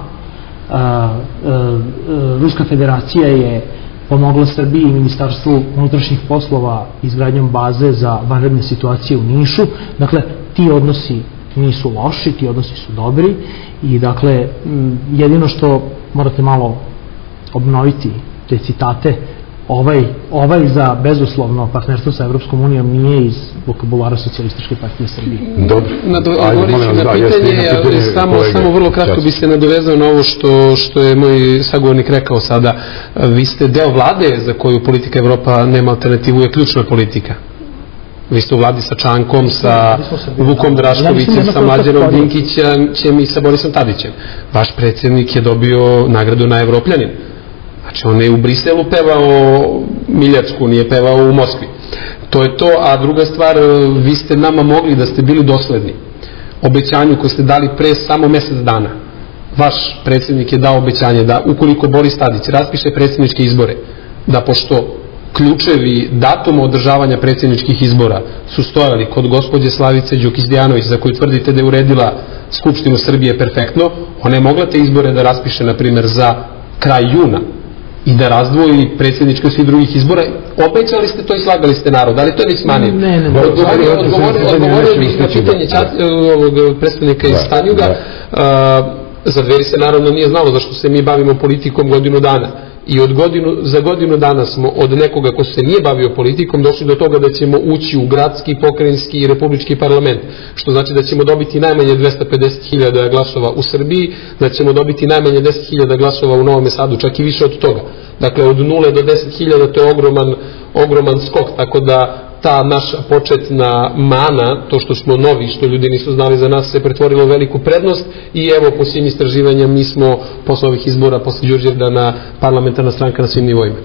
Ruska federacija je pomogla Srbiji i Ministarstvu unutrašnjih poslova izgradnjom baze za vanredne situacije u Nišu. Dakle, ti odnosi nisu loši, ti odnosi su dobri i dakle, jedino što morate malo obnoviti te citate, ovaj za bezuslovno partnerstvo sa Evropskom unijom nije iz vokabulara Socijalističke partije Srbije. Dobro. Nadogovorit ću na pitanje, samo vrlo kratko bi se nadovezao na ovo što je moj sagovornik rekao sada. Vi ste deo vlade za koju politika Evropa nema alternativu, je ključna politika. Vi ste u vladi sa Čankom, sa Vukom Draškovićem, sa Mlađanom Dinkićem i sa Borisom Tadićem. Vaš predsjednik je dobio nagradu na Evropljanin. Znači, on je u Briselu pevao Miljarsku, nije pevao u Moskvi. To je to, a druga stvar, vi ste nama mogli da ste bili dosledni. Obećanju koje ste dali pre samo mesec dana. Vaš predsjednik je dao obećanje da ukoliko Boris Tadić raspiše predsjedničke izbore, da pošto ključevi datuma održavanja predsjedničkih izbora su stojali kod gospođe Slavice Đukić-Dejanović, za koju tvrdite da je uredila Skupštinu Srbije perfektno, ona je mogla te izbore da raspiše, na primjer, za kraj juna i da razdvoji predsjedničke svih drugih izbora. Obećali ste to i slagali ste narod, ali to je već manir. Odgovorio bih na pitanje ovog predstavnika iz Stanjuga. Za Dveri se naravno nije znalo zašto se mi bavimo politikom godinu dana. I za godinu dana smo od nekoga ko se nije bavio politikom došli do toga da ćemo ući u gradski, pokrajinski i republički parlament, što znači da ćemo dobiti najmanje 250.000 glasova u Srbiji, da ćemo dobiti najmanje 10.000 glasova u Novom Sadu, čak i više od toga. Dakle, od 0 do 10.000 to je ogroman skok, tako da ta naša početna mana, to što smo novi, što ljudi nisu znali za nas, se pretvorilo u veliku prednost i evo, po svim istraživanjima, mi smo posle ovih izbora, posle Đurđevdana, parlamentarna stranka na svim nivoima.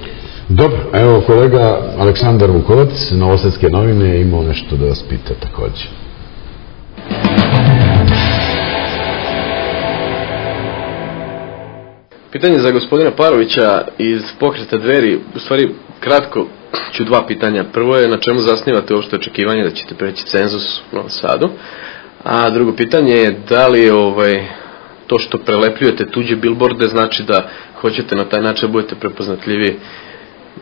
Dobro, evo kolega Aleksandar Vukovac, Novosadske novine, imao nešto da vas pita takođe. Pitanje za gospodina Parovića iz pokreta Dveri, u stvari kratko ću dva pitanja. Prvo je na čemu zasnivate uopšte očekivanje da ćete preći cenzus u Novom Sadu, a drugo pitanje je da li to što prelepljujete tuđe bilborde znači da hoćete na taj način da budete prepoznatljivi.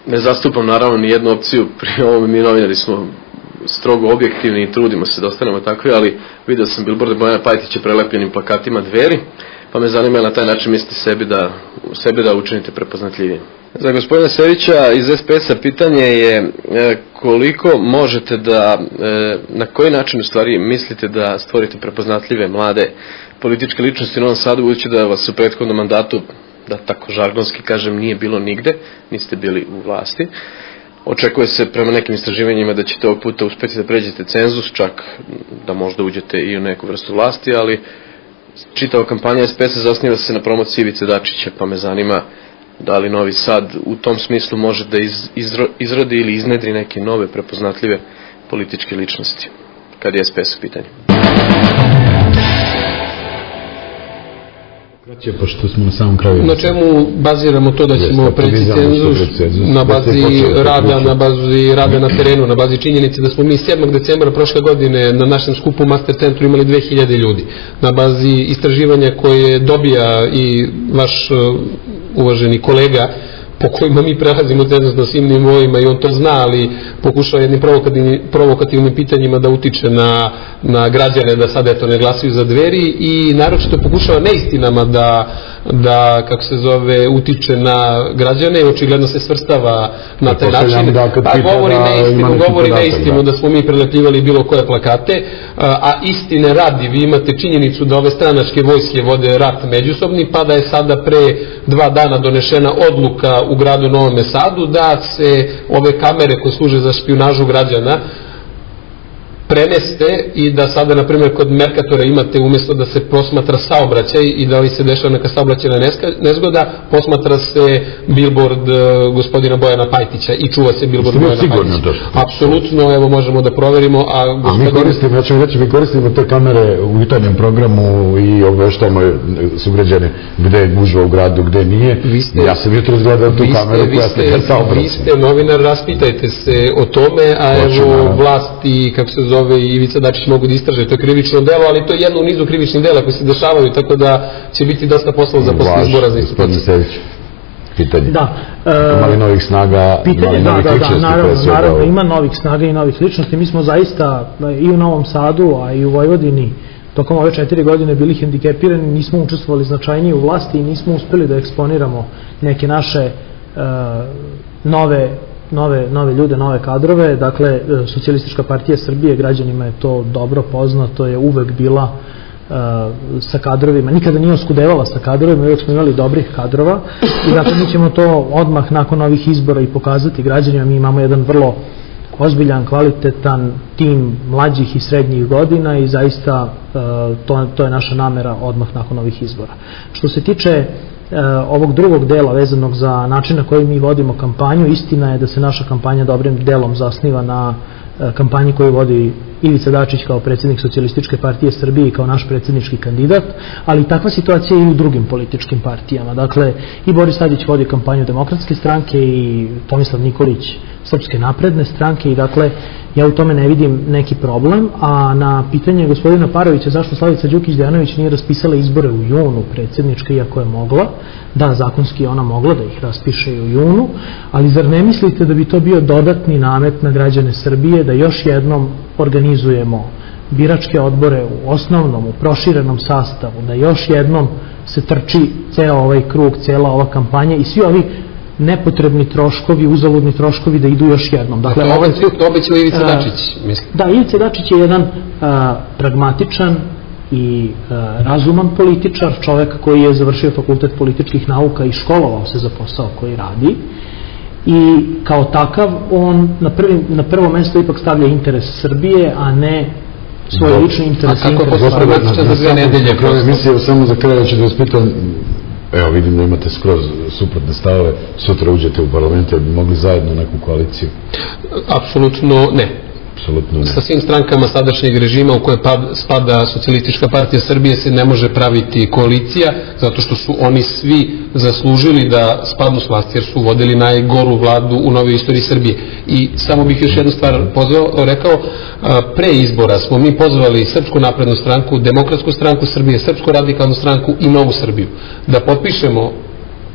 Ne zastupam naravno ni jednu opciju, pri ovome mi novinari smo strogo objektivni i trudimo se da ostanemo takvi, ali vidio sam bilborde Bojana Pajtića prelepljenim plakatima Dveri, pa me zanima na taj način mislite sebe da učinite prepoznatljivim. Za gospodina Sevića iz SPS-a pitanje je koliko možete da, na koji način u stvari mislite da stvorite prepoznatljive mlade političke ličnosti u Novom Sadu, budući da vas u prethodnom mandatu, da tako žargonski kažem, nije bilo nigde, niste bili u vlasti. Očekuje se prema nekim istraživanjima da ćete ovog puta uspeti da pređete cenzus, čak da možda uđete i u neku vrstu vlasti, ali čitava kampanja SPS-a zasniva se na promociji Ivice Dačića, pa me zanima da li Novi Sad u tom smislu može da izrodi ili iznedri neke nove prepoznatljive političke ličnosti, kad je SPS u pitanju. Pošto smo na samom kraju. Na čemu baziramo to da ćemo preći cenzus? Na bazi rada na terenu, na bazi činjenice da smo mi 7. decembra prošle godine na našem skupu Master Centru imali 2000 ljudi. Na bazi istraživanja koje dobija i vaš uvaženi kolega, po kojima mi prelazimo cenzus na svim nivoima i on to zna, ali pokušava jednim provokativnim pitanjima da utiče na građane da sad eto ne glasaju za Dveri i naročito pokušava neistinama da kako se zove, utiče na građane i očigledno se svrstava na taj način. Pa govori neistinu da smo mi prelepljivali bilo koje plakate, a istine radi, vi imate činjenicu da ove stranačke vojske vode rat međusobni, pa da je sada pre 2 dana donešena odluka u gradu Novom Sadu da se ove kamere koje služe za špijunažu građana preneste i da sada, na primjer, kod Merkatora imate umjesto da se posmatra saobraćaj i da li se dešava neka saobraćajna nezgoda, posmatra se billboard gospodina Bojana Pajtića i čuva se billboard Bojana Pajtića. Apsolutno, evo možemo da proverimo. A mi koristimo, ja ću reći, mi koristimo te kamere u jutarnjem programu i obveštamo sugrađane gde je gužva u gradu, gde nije. Ja sam jutro izgledao tu kameru koja se saobraća. Vi ste novinar, raspitajte se o tome, a evo vlast i, kako se zove, Ivica Dačić mogu da istraže to krivično delo, ali to je jedno u nizu krivičnih dela koji se dešavaju, tako da će biti dosta posla za posle izbora za institucije. Pitanje. Ima li novih snaga, ima li novih ličnosti? Naravno, ima novih snaga i novih ličnosti. Mi smo zaista i u Novom Sadu, a i u Vojvodini tokom ove 4 godine bili hendikepirani, nismo učestvovali značajnije u vlasti i nismo uspeli da eksponiramo neke naše nove ljude, nove kadrove. Dakle, Socijalistička partija Srbije, građanima je to dobro poznato, je uvek bila sa kadrovima, nikada nije oskudevala sa kadrovima, uvek smo imali dobrih kadrova i dakle mi ćemo to odmah nakon ovih izbora i pokazati građanima. Mi imamo jedan vrlo ozbiljan, kvalitetan tim mlađih i srednjih godina i zaista to je naša namera odmah nakon ovih izbora. Što se tiče ovog drugog dela vezanog za način na koji mi vodimo kampanju, istina je da se naša kampanja dobrim delom zasniva na kampanji koju vodi Ivica Dačić kao predsjednik Socijalističke partije Srbije i kao naš predsjednički kandidat, ali takva situacija je i u drugim političkim partijama. Dakle, i Boris Tadić vodi kampanju Demokratske stranke i Tomislav Nikolić Srpske napredne stranke i dakle, ja u tome ne vidim neki problem, a na pitanje gospodina Parovića zašto Slavica Đukić-Dejanović nije raspisala izbore u junu predsjedničke, iako je mogla, da, zakonski je ona mogla da ih raspiše i u junu, ali zar ne mislite da bi to bio dodatni namet na građane Srbije, da još jednom organizujemo biračke odbore u osnovnom, u proširenom sastavu, da još jednom se trči ceo ovaj krug, cela ova kampanja i svi ovi nepotrebni troškovi, uzaludni troškovi da idu još jednom. Dakle, obećao Ivica Dačić, mislim. Da, Ivica Dačić je jedan pragmatičan i razuman političar, čovek koji je završio fakultet političkih nauka i školovao se za posao koji radi i kao takav on na prvo mesto ipak stavlja interes Srbije, a ne svoje lične interese. A kako je posao pragmatičan za 2 nedelje? Samo za kraj ću da vas pitam, evo vidim da imate skroz suprotne stavove, sutra uđete u parlament, bi mogli zajedno neku koaliciju? Apsolutno ne. Sa svim strankama sadašnjeg režima u koje spada Socijalistička partija Srbije se ne može praviti koalicija, zato što su oni svi zaslužili da spadnu s vlasti, jer su vodili najgoru vladu u novoj istoriji Srbije. I samo bih još jednu stvar rekao, pre izbora smo mi pozvali Srpsku naprednu stranku, Demokratsku stranku Srbije, Srpsku radikalnu stranku i Novu Srbiju da potpišemo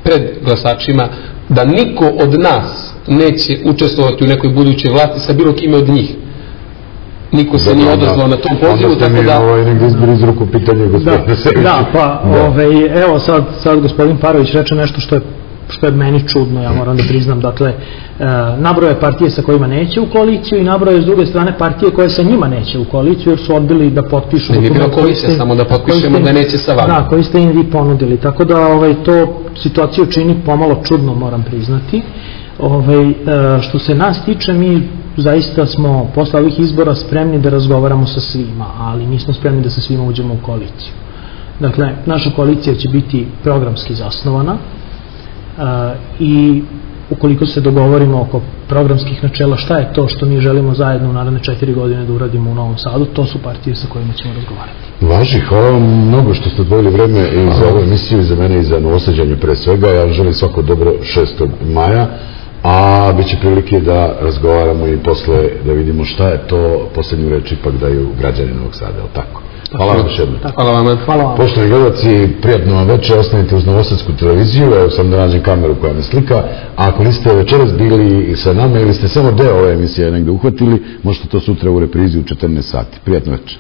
pred glasačima da niko od nas neće učestvovati u nekoj budućoj vlasti sa bilo kime od njih. Niko se nije odazvao na tom pozivu, tako da... Onda ste mi negdje izbili iz ruku pitanje gospodine Seviću. Da, pa evo sad gospodin Parović reče nešto što je meni čudno, ja moram da priznam. Dakle, nabroje partije sa kojima neće u koaliciju i nabroje s druge strane partije koje sa njima neće u koaliciju, jer su odbili da potpišu... Ne bi bila koalicija, samo da potpišemo da neće sa vama. Da, koji ste im vi ponudili, tako da to situaciju čini pomalo čudno, moram priznati. Što se nas tiče, mi zaista smo posle ovih izbora spremni da razgovaramo sa svima, ali nismo spremni da sa svima uđemo u koaliciju. Dakle, naša koalicija će biti programski zasnovana i ukoliko se dogovorimo oko programskih načela šta je to što mi želimo zajedno u naredne 4 godine da uradimo u Novom Sadu, to su partije sa kojima ćemo razgovarati. Važi, hvala vam mnogo što ste odvojili vreme i za ovu emisiju i za mene i za Novosađanje pre svega. Ja želim svako dobro 6. maja, a bit će prilike da razgovaramo i posle da vidimo šta je to, poslednju reč ipak daju građani Novog Sada, je li tako? Hvala vam još jednom. Hvala vam. Poštovani gledalci, prijatno vam večer, ostanite uz Novosadsku televiziju, evo sam da nađem kameru koja me slika, a ako niste večeras bili sa nama ili ste samo deo ove emisije negde uhvatili, možete to sutra u reprizi u 14 sati. Prijatno večer.